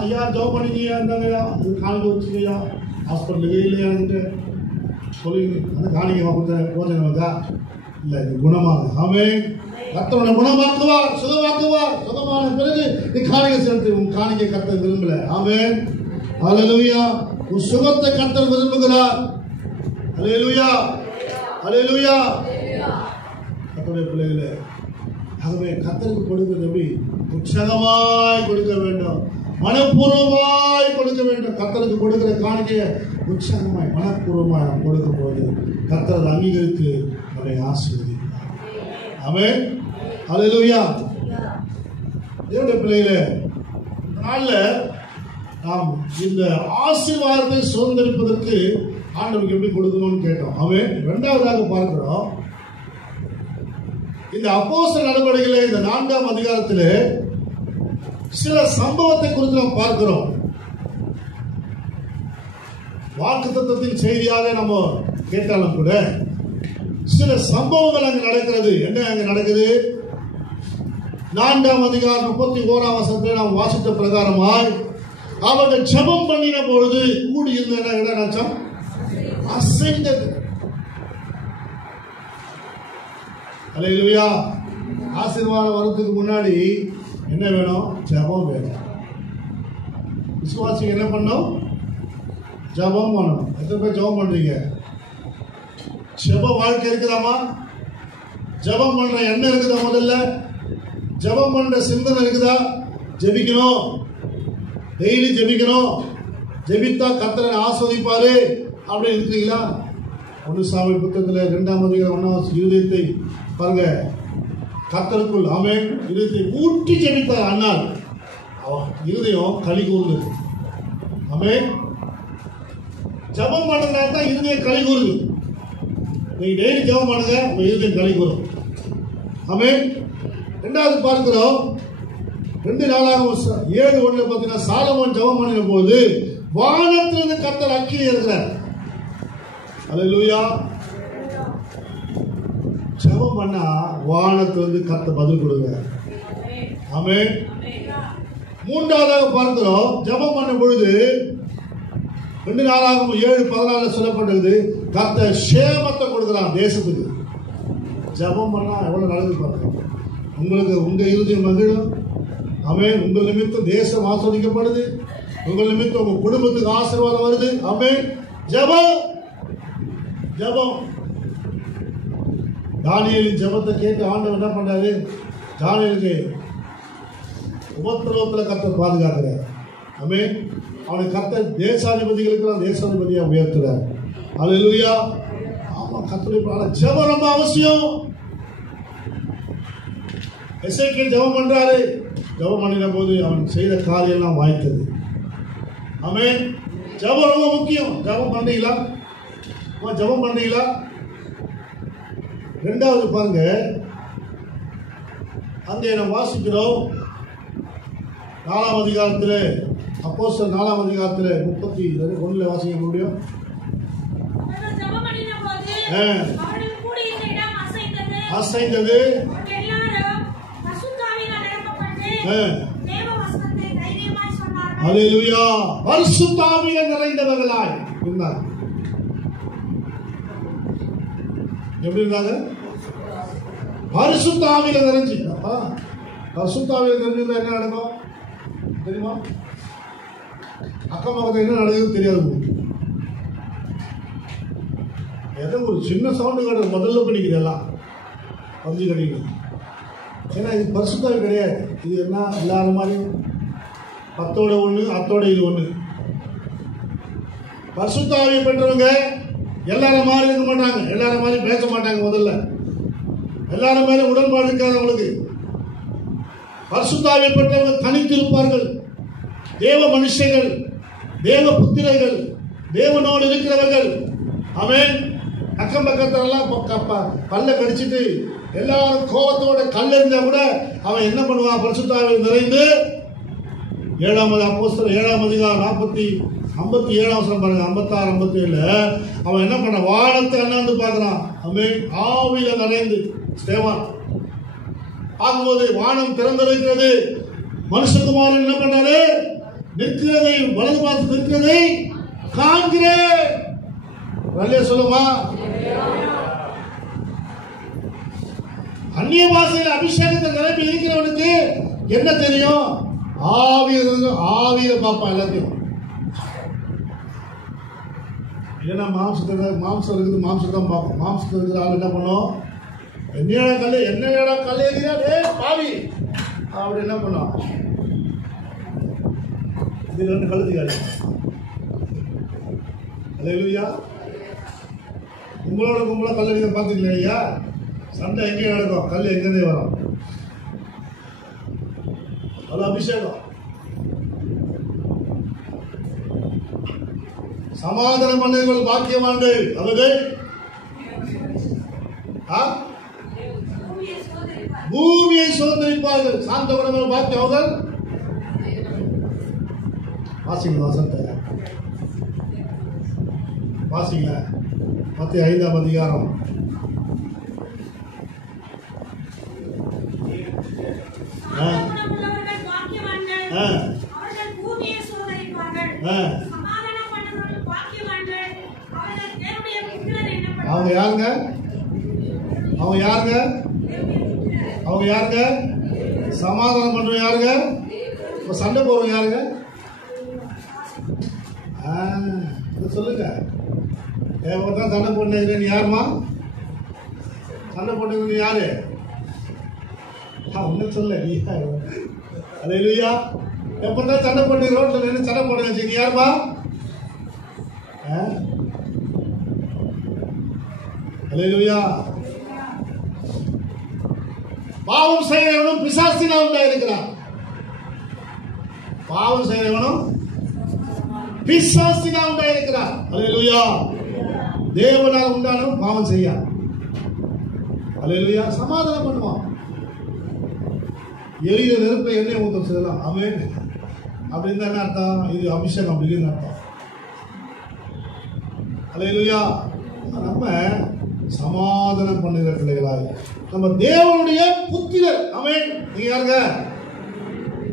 ஐயா ஜோப் பண்ணிக்கயா, இருந்தாங்கய்யா, காணிக்கை வச்சுக்கயா, ஹாஸ்பிட்டலுக்கு இல்லையா சொல்லி அந்த காணிக்கை கொடுத்த போதனக்கா இல்லை, இது குணமாக. ஆமென். கர்த்தரோட குணமாக்குவார், சுகமாக்குவார். சுகமான பிறகு நீ காணிக்கை செலுத்து. உன் காணிக்கை கர்த்தர் விரும்பல. ஆமென், அல்லேலூயா. உன் சுகத்தை கர்த்தர் விரும்புகிறார். அல்லேலூயா, அல்லேலூயா. கர்த்தருடைய பிள்ளைகளே, ஆகவே கர்த்தருக்கு கொடுக்கிறது எப்படி? உற்சாகமாய் கொடுக்க வேண்டும், மனப்பூர்வமாய் கொடுக்க வேண்டும். கர்த்தருக்கு கொடுக்கிற காணிக்கையை உற்சாகமாய் மனப்பூர்வமாய் நாம் கொடுக்கும் போது கர்த்தர் அங்கீகரித்து நம்மை ஆசீர்வதிப்பார். ஆமென், அல்லேலூயா. தேவனுடைய பிள்ளைகளே, நாள்ல நாம் இந்த ஆசீர்வாதத்தை சுதந்திரிப்பதற்கு ஆண்டவருக்கு எப்படி கொடுக்கணும்னு கேட்டோம். ஆமென். இரண்டாவதாக பார்க்கிறோம், இந்த அப்போஸ்தலர் நடவடிக்கையிலே இந்த 4ஆம் அதிகாரத்திலே சில சம்பவத்தை குறித்து நாம் பார்க்கிறோம். வாக்குத்தத்தத்தின் செய்தியாக நம்ம கேட்டாலும் கூட சில சம்பவங்கள் அங்கு நடக்கிறது. என்ன அங்கு நடக்குது? 4ஆம் அதிகாரம் 31ஆம் வசனத்தில் நாம் வாசித்த பிரகாரமாய் அவர்கள் ஜெபம் பண்ணின பொழுது கூடி இருந்த அசைந்தது. அல்லேலூயா. ஆசீர்வாதம் வரதுக்கு முன்னாடி என்ன வேணும்? ஜெபம் வேணும். விசுவாசிங்க என்ன பண்ணோம்? ஜெபம் பண்ணணும். எத்தனை பேர் ஜெபம் பண்றீங்க? ஜெப வாழ்க்கை இருக்குதாமா? ஜெபம் பண்ற எண்ணம் இருக்குதா? முதல்ல ஜெபம் பண்ற சிந்தனை இருக்குதா? ஜெபிக்கணும், டெய்லி ஜெபிக்கணும். ஜெபித்தா கர்த்தரை ஆஸ்வதிப்பாரு அப்படின்னு இருக்கிறீங்களா? 1 சாமுவேல் புத்தகத்தில் 2ஆம் அதிகாரம் 1ஆம் இருதயத்தை பாருங்க. கர்த்தருக்குள் ஆமென் இருதயத்தை ஊற்றி ஜெபித்தார். ஆனால் இருதயம் களி கூறுது. ஆமென். ஜெபம் பண்ணுறதுனால தான் இருதயம் களி கூறுது. நீங்க டெய்லி ஜெபம் பண்ணுங்க, உங்க இருதயம் களி கூறும். ஆமென். இரண்டாவது பார்க்கிறோம், 2:4-7:1 பார்த்தீங்கன்னா சாலமோன் ஜெபம் பண்ணின போது வானத்திலிருந்து கர்த்தர் அக்கினி இருக்கிறார். அல்லேலூயா. ஜெபம் பண்ணா வானத்திலிருந்து கர்த்தர் பதில் கொடுக்கிறார். ஆமென். மூன்றாவதாக பார்க்கிறோம், ஜெபம் பண்ண பொழுது 2:4-7:14 சொல்லப்பட்டது, கர்த்தர் சேமத்தை கொடுக்கிறான் தேசத்துக்கு. ஜெபம் பண்ணா எவ்வளவு நடக்குது பாருங்க. உங்களுக்கு உங்க இருதயம் மகிழும், ஆமென். உங்கள் நிமித்தம் தேசம் ஆசீர்வதிக்கப்படுது. உங்கள் நிமித்தம் உங்க குடும்பத்துக்கு ஆசீர்வாதம் வருது. ஆமென். ஜெபம் ஜெபம். தானியேலின் ஜெபத்தை கேட்டு ஆண்டவர் என்ன பண்றாரு? தானியேலுக்கு உபத்திரவத்துல கர்த்தர் பாதுகாக்கிறார். ஆமென். அவனை கர்த்தர் தேசாதிபதிகளுக்கு தேசாதிபதியா உயர்த்துறார். அல்லேலூயா. ஆமா, கர்த்தருடைய ஜெபம் ரொம்ப அவசியம். எசேக்கியேல் ஜெபம் பண்றாரு. ஜெபம் பண்ணின போது அவன் செய்த காரியம் எல்லாம் வாய்த்தது. ஆமென். ஜெபம் ரொம்ப முக்கியம். ஜெபம் பண்ணீங்களா? ஜெபம் பண்ணீங்களா? ரெண்டாவது பாருங்க, அங்கே நம்ம வாசிக்கிறோம் 4ஆம் அதிகாரத்தில், அப்போஸ்தலர் 4ஆம் அதிகாரத்தில் 31 வாசிக்க முடியும். அசைந்தது. அல்லேலூயா. பரிசுத்த ஆவியால் நிறைந்தவர்களாய் இருந்தார். எப்படி இருந்தாங்க? பரிசுத்த ஆவியில நிறைஞ்சு. பரிசுத்த ஆவியில நிறைஞ்சா என்ன நடக்கும் தெரியுமா? அக்கம் பக்கத்தில் என்ன நடக்குதுன்னு தெரியாது. ஏதோ ஒரு சின்ன சவுண்டு காட்டு முதல்ல பண்ணிக்கிறதெல்லாம் பஞ்சு கட்டிக்கிறது. ஏன்னா இது பரிசுத்த ஆவி கிடையாது. இது என்ன எல்லாரும் மாதிரி 10ஓட 1 அத்தோட இது 1. பரிசுத்த ஆவியை பெற்றவங்க எல்லாரும் மாதிரி இருக்க மாட்டாங்க. எல்லாரும் மாதிரி பேச மாட்டாங்க. முதல்ல எல்லாரும் மேலே உடன்பாடு இருக்காது அவங்களுக்கு. பரிசுத்த ஆவியை பெற்றவங்க தனித்து இருப்பார்கள். தேவ மனுஷர்கள், தேவ புத்திரர்கள், தேவனோடு இருக்கிறவர்கள். அவன் அக்கம் பக்கத்தெல்லாம் பல்ல கடிச்சிட்டு எல்லாரும் கோபத்தோட கல்லெறிஞ்சா கூட அவன் என்ன பண்ணுவான்? பரிசுத்த ஆவியில் நிறைந்து 7ஆம் அப்போஸ்தலர் 7ஆம் அதிகாரம் 57ஆம் வசனம் பாருங்க. 56 57 அவன் என்ன பண்ண? வானத்தை அண்ணாந்து பார்க்கிறான். அவன் ஆவியில நிறைந்து ஸ்தேவான் பார்க்கும்போது வானம் திறந்திருக்கிறது. மனுஷகுமாரன் என்ன பண்றாரு? நிற்கிறதை, வலது பார்த்து நிற்கிறதை காண்கிறேன். சொல்லுமா? அந்நிய பாஷையில் அபிஷேகத்தை நிரப்பி இருக்கிறவனுக்கு என்ன தெரியும்? ஆவியில பார்ப்பான் எல்லாத்தையும். இல்லைன்னா மாம்சம் இருக்குது, மாம்சத்தான் பார்ப்போம். மாம்சத்தில் இருக்கிற ஆள் என்ன பண்ணும்? என்னடா கல் ஏறியா பாவி அப்படி என்ன பண்ணும்? இது 2 கழுத்துக்காரு. அல்லேலூயா. உங்களோட கும்பலா கல் அடிக்க பார்த்துக்கல ஐயா. சண்டை எங்கே நடக்கும்? கல் எங்கே வரும்? அது அபிஷேகம். சமாதானம் பண்ணுங்கள் பாக்கியவான்கள். அவர்கள் பூமியை சுதந்திரிப்பார்கள். சாந்த குணங்கள் பாக்கியம் அவர்கள். வாசிங்க வசனத்தை வாசிங்க. மத்திய 5ஆம் அதிகாரம் 5. அவங்க யாருங்க? அவங்க யாருங்க? அவங்க யாருங்க? சமாதானம் பண்றவங்க யாருங்க? சண்டை போறவங்க யாருங்க? சொல்லுங்க. தான் சண்டை போட்டு நீ யாருமா? சண்டை போட்டு யாரு? ஒன்னும் சொல்ல நீ அல்லேலூயா. எப்பதான் சண்டை போட்டு ரோட்ல நின்று சண்டை போட்டு வச்சு நீ யாருமா? அல்லேலூயா. பாவம் செய்கிறவனும் பிசாசினால் உண்டாயிருக்கிறான். பாவம் செய்கிறவனும் பிசாசினால் உண்டாயிருக்கிறான். அல்லேலூயா. தேவனால் உண்டானவன் பாவம் செய்ய. அல்லேலூயா. சமாதானம் பண்ணுவான். எரியிற நெருப்பை எண்ணெய் ஊற்ற செய்யலாம். அவன் அப்படின்னு தானே அர்த்தம். இது அபிஷேகம் அப்படின்னு அர்த்தம். அல்லேலூயா. நம்ம சமாதானம் பண்ணுகிற பிள்ளைகளாக நம்ம தேவனுடைய புத்திரர். அவன் நீங்க யாருங்க?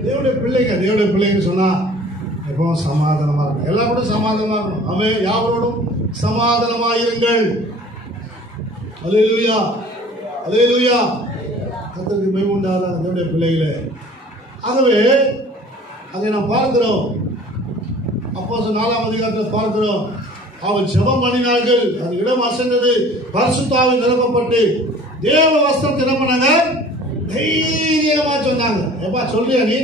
தேவனுடைய பிள்ளைங்க. தேவனுடைய பிள்ளைங்க சொன்னா எப்பவும் சமாதானமா இருக்கும். எல்லா கூட சமாதானமா இருக்கும். அவன் யாவரோடும் சமாதானமா இருங்கள். அல்லேலூயா. அல்லேலூயா. கர்த்தருக்கு மகிமை உண்டாக தேவனுடைய பிள்ளைகளே ஆகவே அதை நாம் பார்க்கிறோம். அப்போஸ்தலர் 4ஆம் அதிகாரத்தில் பார்க்கிறோம். அவர் ஜெபம் பண்ணினார்கள், அது இடம் அசைந்தது, பரிசுத்த ஆவி நிரப்பப்பட்டு தேவ வஸ்திரத்தை என்ன பண்ணாங்க, தைரியமா சொன்னாங்க. எப்பா சொல்றியா நீ?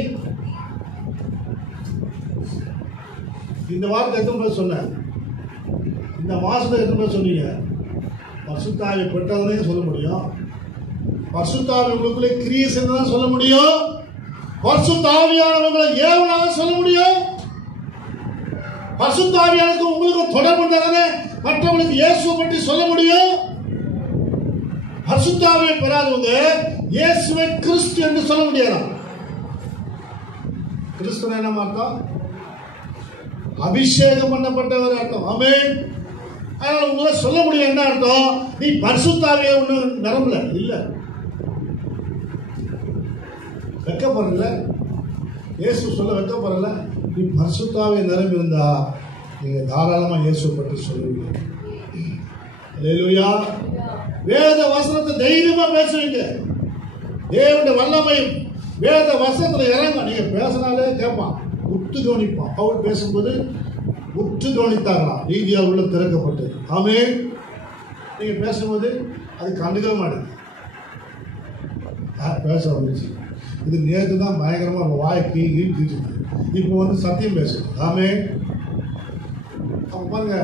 இந்த வாரத்தை எத்தனை பேர் சொன்ன? இந்த மாசத்தை எத்தனை பேர் சொன்னீங்க? பரிசுத்த ஆவி பெற்றவரையும் சொல்ல முடியும், பரிசுத்த ஆவி உங்களுக்குள்ளே கிரியை செய்ததான் சொல்ல முடியும், பரிசுத்த ஆவியானவர்களை ஏவனாக சொல்ல முடியும். பரிசுத்த ஆவியானவருக்கு உங்களுக்கு தொடர்பு இருந்தாலே மற்றவங்களுக்கு இயேசுவை பற்றி சொல்ல முடியும். பரிசுத்த ஆவியை பெறாதவங்க இயேசுவை கிறிஸ்து என்று சொல்ல முடியாது. கிறிஸ்து என்ன அர்த்தம்? அபிஷேகம் பண்ணப்பட்டவர் அர்த்தம். ஆமென். அதனால உங்களை சொல்ல முடியும் என்ன அர்த்தம்? நீ பரிசுத்த ஆவியை ஒண்ணு நிரம்பல இல்ல, வெக்கப்படல, இயேசு சொல்ல வெக்கப்படல. நீ பரிசுத்த ஆவியை நிரம்பி இருந்தா நீங்க தாராளமா இயேசுவை பற்றி சொல்லுவீங்க. அல்லேலூயா. வேத வசனத்தை தைரியமா பேசுவீங்க. தேவனுடைய வல்லமையும் வேத வசனத்துல இறங்க. நீங்க பேசினாலே கேட்பான், உற்று கவனிப்பான். பவுல் பேசும்போது உற்று கவனித்தாங்களாம், நீதியா உள்ள திறக்கப்பட்டு. ஆமென். நீங்க பேசும்போது அது கண்டுக்க மாட்டேங்குது, பேச வந்துச்சு. இது நேற்று தான் பயங்கரமா வாய்க்கு ஈர்த்துச்சு, இப்போ வந்து சத்தியம் பேசு. ஆமென். அப்ப பாருங்க,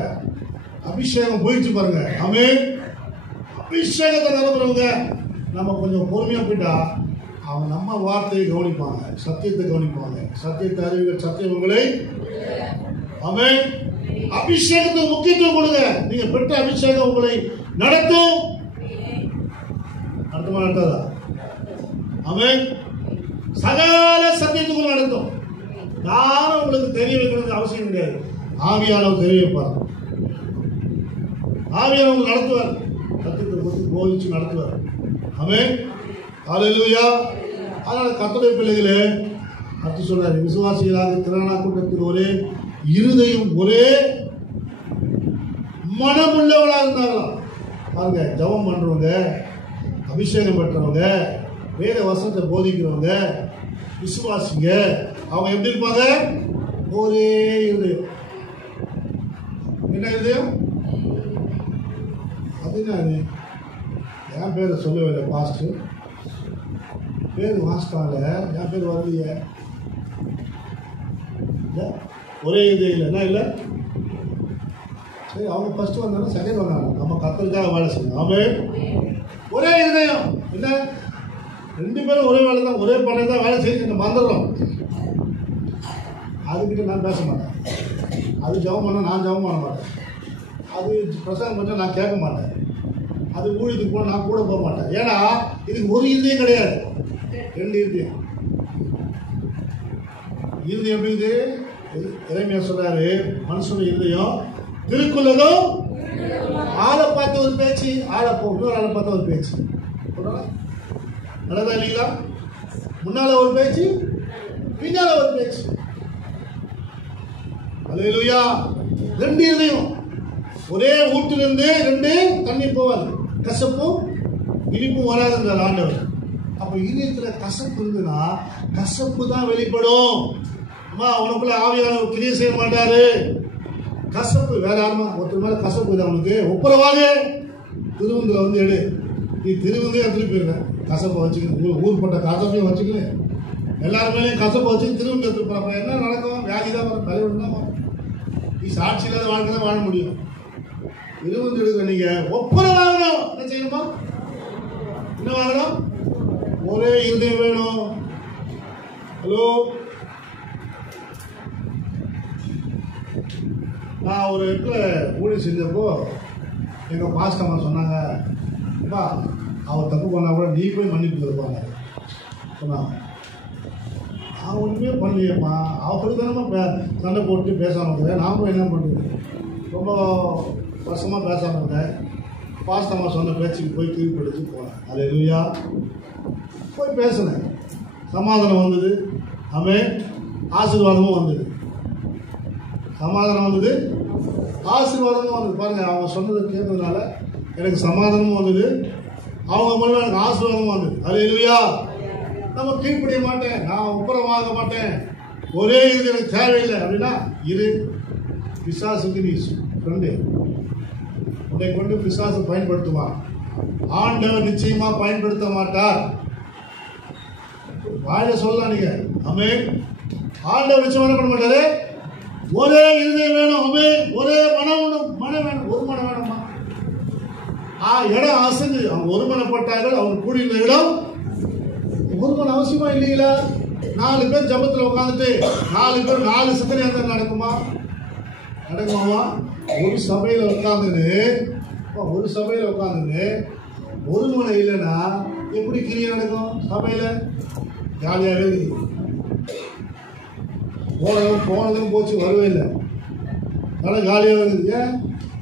அபிஷேகம் போயிடுச்சு பாருங்க. ஆமென். அபிஷேகத்தை நிரப்புறவங்க நம்ம கொஞ்சம் பொறுமையா போயிட்டா அவங்க நம்ம வார்த்தையை கவனிப்பாங்க, சத்தியத்தை கவனிப்பாங்க. சத்தியத்தை அறிவிக்க சத்தியம் உங்களை. ஆமென். அபிஷேகத்துக்கு முக்கியத்துவம் கொடுங்க. நீங்க பெற்ற அபிஷேகம் உங்களை நடத்தும். நடத்துமா நடத்தாதா? ஆமென். சகல சத்தியத்துக்குள்ள நடத்தும். யாரும் உங்களுக்கு தெரிய வைக்கிறது அவசியம் கிடையாது. ஆவியானவர் தெரிய வைப்பார். ஆவியானவர் நடத்துவார், சத்தியத்தை பற்றி போதிச்சு நடத்துவார். ஆமென். ஹல்லேலூயா. அதனால கர்த்தருடைய பிள்ளைகளே, அடுத்து சொல்றாரு, விசுவாசிகளாக திரளான கூட்டத்தில் ஒரே இருதயம் ஒரே மனம் உள்ளவர்களாக இருந்தாங்களாம். பாருங்க, ஜெபம் பண்றவங்க, அபிஷேகம் பெற்றவங்க, வேத வசனத்தை போதிக்கிறவங்க, விசுவாசிங்க, அவங்க எப்படி இருப்பாங்க? ஒரே இருதயம். என்ன இருதயம்? அப்படின்னா என் பேரை சொல்லவே பாஸ்ட் பேர் வாசிப்பாங்க, என் பேர் வரலையே. ஒரே இது இல்லைன்னா இல்லை. சரி, அவங்க ஃபர்ஸ்ட் வந்தாலும் செகண்ட் வந்தாங்க. நம்ம கத்தருக்காக வேலை செய்யணும். ஆமென். ஒரே இருதயம் என்ன, ரெண்டு பேரும் ஒரே வேலை தான், ஒரே படம் தான் வேலை செய்ய மறந்துடுறோம். அதுக்கிட்ட நான் பேச மாட்டேன். அது ஜெபம் பண்ண நான் ஜெபம் பண்ண மாட்டேன். அது பிரசாரம் பண்ண நான் கேட்க மாட்டேன். அது ஊழியத்துக்கு போன நான் கூட போக மாட்டேன். ஏன்னா இதுக்கு ஒரு இருதயம் கிடையாது, ரெண்டு இருதயம். இருதயம் எப்படி இது? இறைமையா சொல்றாரு, மனுஷனுடைய இருதயம் திருக்குள்ளதும் ஆளை பார்த்த ஒரு பேச்சு, ஆளை இன்னொரு ஆளை பார்த்த ஒரு பேச்சு. நல்லதா இல்லைங்களா? முன்னால ஒரு பேச்சு, பின்னால ஒரு பேச்சு. அல்லேலூயா. ரெண்டு இருதயம். ஒரே ஊட்டிலிருந்து ரெண்டு தண்ணீர் போவாது, கசப்பும் இனிப்பும் வராதுன்றார் ஆண்டவர். அப்ப இதயத்துல கசப்பு இருந்துன்னா கசப்பு தான் வெளிப்படும். அம்மா உனக்குள்ள ஆவியானவர் கிரியை செய்ய மாட்டாரு. கசப்பு வேற யாருமா ஒருத்தர் மேல கசப்பு இது அவனுக்கு ஒப்புரவாக திருவந்தில வந்து எடு, நீ திருவந்தே எடுத்துட்டு போயிருங்க. கசப்பை வச்சுக்கணும், ஊர்பட்ட கசப்பையும் வச்சுக்கணும், எல்லாருமேலையும் கசப்பை வச்சு திருவந்து எடுத்துட்டு போற என்ன நடக்கும்? வியாதி தான் வரும், தலைவன் தான் வரும். நீ சாட்சி இல்லாத வாழ்க்கை தான் வாழ முடியும். திருவந்து எடுக்க நீங்க ஒப்புரவாகணும். என்ன செய்யணுமா? என்ன வாங்கணும்? ஒரே இருதயம் வேணும். ஹலோ, நான் ஒரு இடத்துல ஊழியம் செஞ்சப்போ எங்கள் பாஸ்டம்மா சொன்னாங்க, அப்பா அவர் தப்பு பண்ணால் கூட நீ போய் மன்னிப்பு கொடுப்பாங்க சொன்னாங்க. நான் ஒன்றுமே பண்ணலையம்மா, அவருக்கு தானே சண்டை போட்டு பேசாமல் இருந்தேன். நான் போய் என்ன பண்ணுறது? ரொம்ப வருஷமாக பேசாமல் இருந்தேன். பாஸ்டம்மா சொன்ன பேச்சுக்கு போய் திருப்பி எடுத்து போனேன். அல்லேலூயா. போய் பேசினேன், சமாதானம் வந்தது. ஆமென். ஆசீர்வாதமும் வந்தது. சமாதானம் வந்தது, ஆசீர்வாதமும் வந்தது. பாருங்க, அவங்க சொன்னதை கேட்டதுனால எனக்கு சமாதானமும் வந்தது, அவங்க மூலமா எனக்கு ஆசீர்வாதமும் வந்தது. அல்லேலூயா. நம்ம கீழ்ப்படிய மாட்டேன், நான் ஒப்புரவாக மாட்டேன், ஒரே இது எனக்கு தேவையில்லை அப்படின்னா இது பிசாசுக்கு நீ ஃப்ரெண்டு. உன்னை கொண்டு பிசாசு பயன்படுத்துவான். ஆண்டவர் நிச்சயமா பயன்படுத்த மாட்டார். வாயில சொல்லலாம் நீங்க. ஆமென். ஆண்டவர் நிச்சயமா பண்ண மாட்டாரு. ஒரே இருதயம் வேணும். ஆமென். ஒரே மனம் வேணும். ஒரு மனம் வேணுமா? இடம் அசைஞ்சு அவங்க ஒருமனப்பட்டார்கள். அவர் கூடியிருந்த இடம் ஒருமன அவசியமா இல்லைங்களா? 4 பேர் ஜபத்தில் உட்காந்துட்டு 4 பேர் 4 சிந்தனை நடக்குமா? நடக்குமாவா? ஒரு சபையில உட்காந்துன்னு ஒருமனை இல்லைன்னா எப்படி கிரியை நடக்கும்? சபையில ஜாலியாகவே போனதும் போச்சு, வரவே இல்லை. நல்லா ஜாலியாக இருக்குது. ஏன்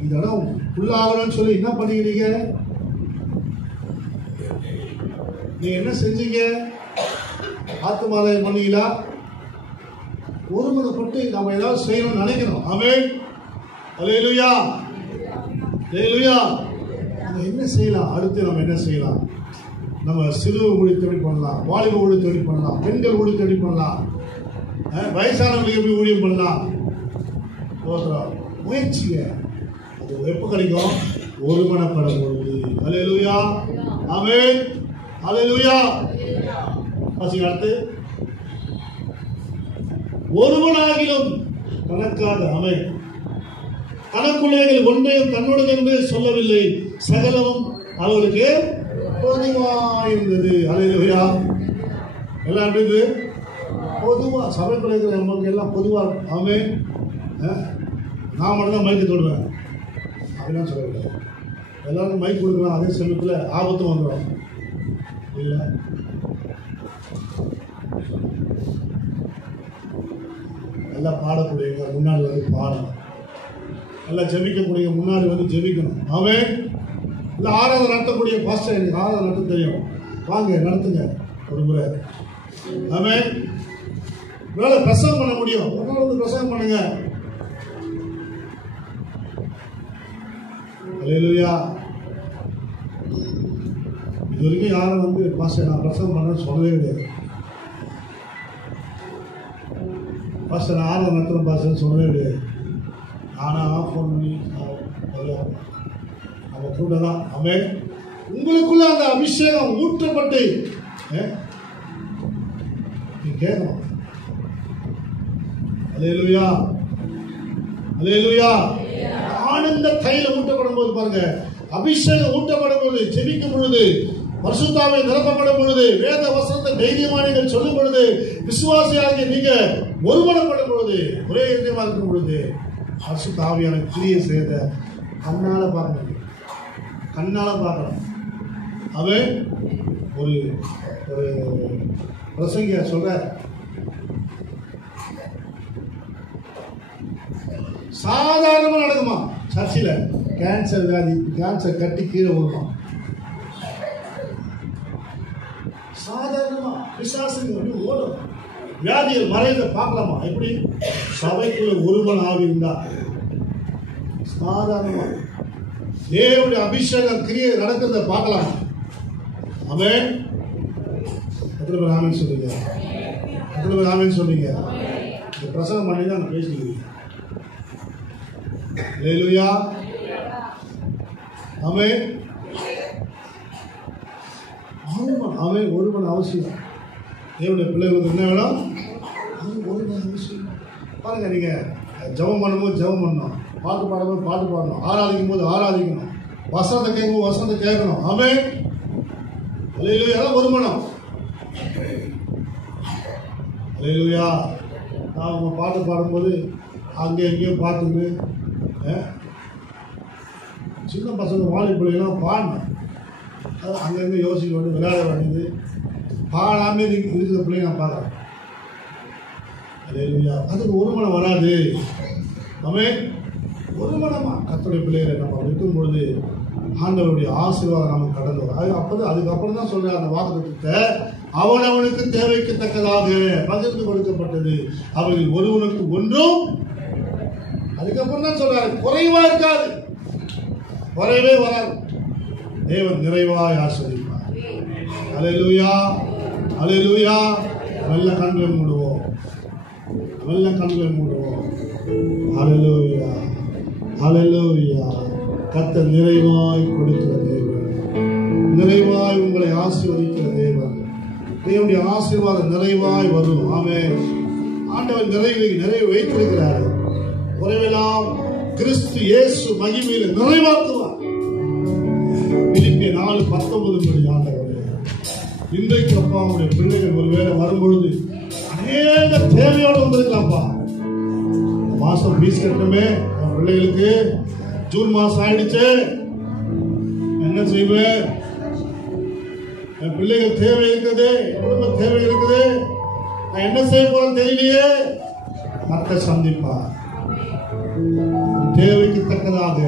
இந்த இடம் ஃபுல்லாகணும்னு சொல்லி என்ன பண்ணிக்கிறீங்க? நீ என்ன செஞ்சீங்க? ஆத்துமாலயம் பண்ணீங்களா? ஒருமனப்பட்டு நம்ம ஏதாவது செய்யணும்னு நினைக்கணும். ஆமென். அல்லேலூயா. அல்லேலூயா. நம்ம என்ன செய்யலாம்? அடுத்து நம்ம என்ன செய்யலாம்? நம்ம சிறுவ ஊழிய தொழில் பண்ணலாம், வாலிப ஊழிய தொழில் பண்ணலாம், பெண்கள் ஊழிய தொழில் பண்ணலாம், வயசானவங்களுக்கு எப்படி ஊழியம் பண்ணலாம். முயற்சிங்க. அது எப்போ கிடைக்கும்? ஒருமனப்படும் பொழுது. அல்லேலூயா. ஆமென். அல்லேலூயா. அடுத்து ஒருவனாகிலும் தனக்காக அமை தனக்குள்ளேகள் ஒன்றையும் தன்னுடைய என்று சொல்லவில்லை, சகலமும் அவர்களுக்கு பொதுவாயிருந்தது. அல்லேலூயா. எல்லாம் எப்படி பொதுவா சபை பிள்ளைகள் நமக்கு எல்லாம் பொதுவா. ஆமென். நான் மட்டும் தான் மைக்கு தொடுவேன் அப்படின்னா சொல்லவில்லை. எல்லாருக்கும் மைக் கொடுக்கலாம். அதே சமயத்தில் ஆபத்தும் வந்துடும் இல்லை. நல்லா பாடக்கூடியவங்க முன்னாடி வந்து பாடணும், நல்லா ஜெபிக்கக்கூடிய முன்னாடி வந்து ஜெபிக்கணும். ஆமென். இல்லை ஆராதனை நடத்தக்கூடிய பாஸ்டர், எனக்கு ஆராதனை நடத்த தெரியும், வாங்க நடத்துங்க ஒரு முறை. ஆமென். வேலை பிரசங்கம் பண்ண முடியும், ஒரு நாள் வந்து பிரசங்கம் பண்ணுங்க. அல்லேலூயா. இது வரைக்கும் யாரும் வந்து பாஸ்டர் நான் பிரசங்கம் பண்ணேன்னு சொல்லவே கிடையாது. பாஸ்டர் நான் ஆராதனை நடத்துகிறேன் பாஸ்டர்னு சொல்லவே கிடையாது. நானாக ஃபோன் பண்ணி அவங்க கூட தான். ஆமென். உங்களுக்குள்ள அந்த அபிஷேகம் ஊற்றப்பட்டு நீ கேட்கணும். அல்லேலூயா. அல்லேலூயா. ஆனந்த தைலம் ஊட்டப்படும் போது பாருங்க, அபிஷேகம் ஊட்டப்படும் போது, ஜெபிக்கும் பொழுது, பரிசுத்தாவை நிரப்பப்படும் பொழுது, வேத வசனத்தை தைரியமாக நீங்கள் சொல்லும் பொழுது, விசுவாசியாக நீங்க ஒருமனப்படும் பொழுது, ஒரே இதயமாக இருக்கும் பொழுது, பரிசுத்தாவியான கிரியை செய்த கண்ணால பார்க்கணும். கண்ணால பார்க்கணும். அவன் ஒரு ஒரு பிரசங்கிய சொல்ற, சாதாரணமா நடக்குமா சர்ச்சில் கேன்சர் வியாதி, கேன்சர் கட்டி கீழே விழுமா, சாதாரணமா பிசாசுங்க ஓடும், வியாதிகள் மறைந்த பார்க்கலாமா? எப்படி? சபைக்குள்ள ஒருவன் ஆவி இருந்தா சாதாரணமா தேவனுடைய அபிஷேகம் கிரியை நடக்கிறத பார்க்கலாம். ஆமென். எத்தனை பேர் ஆமென் சொல்றீங்க? எத்தனை பேர் ஆமென் சொல்றீங்க? இந்த பிரசங்கம் பண்ணி தான் நான் பேசிக்கிறீங்க. அல்லேலூயா. ஆமென். அவன் ஒருவன் அவசியம். தேவனுடைய பிள்ளைகளுக்கு என்ன வேணும்? ஒருவன் அவசியம். பாருங்க, நீங்க ஜெபம் பண்ணும்போது ஜெபம் பண்ணணும், பாட்டு பாடும்போது பாட்டு பாடணும், ஆராதிக்கும் போது ஆராதிக்கணும், வசனத்தை கேட்கும்போது வசனத்தை கேட்கணும். ஆமென். அல்லேலூயா. ஒரு மனம். அல்லேலூயா. அவங்க பாட்டு பாடும்போது அங்கே எங்கேயும் பார்த்துட்டு சின்ன பசங்க வாலிபெல்லாம் பாடணும். அது அங்கங்கே யோசிக்க வேண்டியது, விளையாட வேண்டியது, பாடாமே இருக்கிற பிள்ளைங்க நான் பார்க்குறேன். அல்லேலூயா. அதுக்கு ஒரு மனம் வராது. ஆமென். ஒரு மனமா கர்த்தருடைய பிள்ளைகளை நம்ம இருக்கும் பொழுது ஆண்டவருடைய ஆசீர்வாதம் நமக்கு கடந்து வரும். அதுக்கப்புறம் தான் சொல்ற அந்த வாக்குத்தத்தத்தை, அவனவனுக்கு தேவைக்கத்தக்கதாக பகிர்ந்து கொடுக்கப்பட்டது, அவர்கள் ஒருவனுக்கு ஒன்றும். அதுக்கப்புறம் தான் சொல்றாரு, குறைவா இருக்காது, குறைவே வராது, தேவன் நிறைவாய் ஆசீர்வதிப்பார். அல்லேலூயா. அல்லேலூயா. நல்ல கண்களை மூடுவோம், நல்ல கண்களை மூடுவோம். அல்லேலூயா, அல்லேலூயா. கர்த்தர் நிறைவாய் கொடுக்கிற தேவன், நிறைவாய் உங்களை ஆசீர்வதிக்கிற தேவன். தேவனுடைய ஆசீர்வாதம் நிறைவாய் வரும். ஆமென். ஆண்டவர் நிறைவு வைத்திருக்கிறார். குறைவெல்லாம் கிறிஸ்து இயேசு மகிமையில் நிறைவாக்குவார். பிலிப்பியர் 4:19 ஆண்டவரே, இன்றைக்கு அப்பா உடைய பிள்ளைகள் ஒருவேளை வரும்பொழுது அநேக தேவையோடு வந்திருக்கலாம்ப்பா. மாசம் ஃபீஸ் கட்டணுமே, பிள்ளைகளுக்கு ஜூன் மாசம் ஆயிடுச்சு, என்ன செய்வேன்? என் பிள்ளைகள் தேவை இருக்குது, குடும்ப தேவை இருக்குது, நான் என்ன செய்ய போறேன் தெரியலையே. மற்ற சந்திப்பா தேவைக்கு தக்கதாக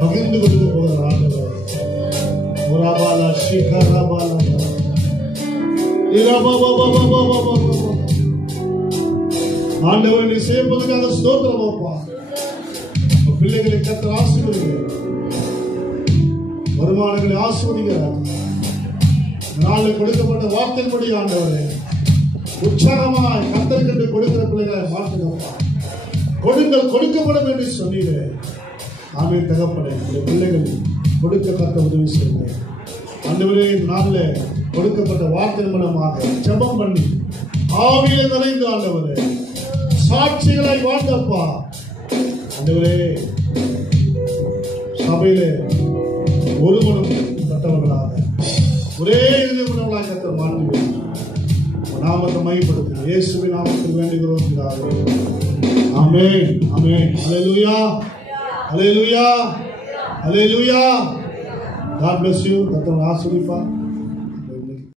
பகிர்ந்து கொடுக்க போகிற ஆண்டவர். ஆண்டவர் நீ செய்வதற்காக ஸ்தோத்திரம் அப்பா. பிள்ளைகளை கர்த்தர் ஆசீர்வதிக்கிறார், வருமானங்களை ஆசீர்வதிக்கிறார். நாளில் கொடுக்கப்பட்ட வார்த்தையின்படி ஆண்டவரே உற்சாகமாய் கர்த்தருக்கு கொடுக்கிற பிள்ளைகளை மாற்றுங்கப்பா. கொடுங்கள் கொடுக்கப்படும் என்று சொன்னீரே. ஆமென் தகப்பனே, இந்த பிள்ளைகள் கொடுக்க கர்த்தர் உதவி செய்யுங்க ஆண்டவரே. நாளில் கொடுக்கப்பட்ட வார்த்தை மூலமாக ஜெபம் பண்ணி ஆவியில நிறைந்து ஆண்டவரே சாட்சிகளை வாழ்ந்தப்பா. ஆண்டவரே சபையிலே ஒரு மனம் கட்டவர்களாக ஒரே இதயமுள்ளவர்களாக கர்த்தர் மாற்றுவேன். நாமத்தை மையப்படுத்துங்க, இயேசுவின் நாமத்தில் வேண்டுகிறோம் பிதாவே. ஆமென், ஆமென். அல்லேலூயா, அல்லேலூயா, அல்லேலூயா. God bless you. கர்த்தர் ஆசீர்வதிப்பார்.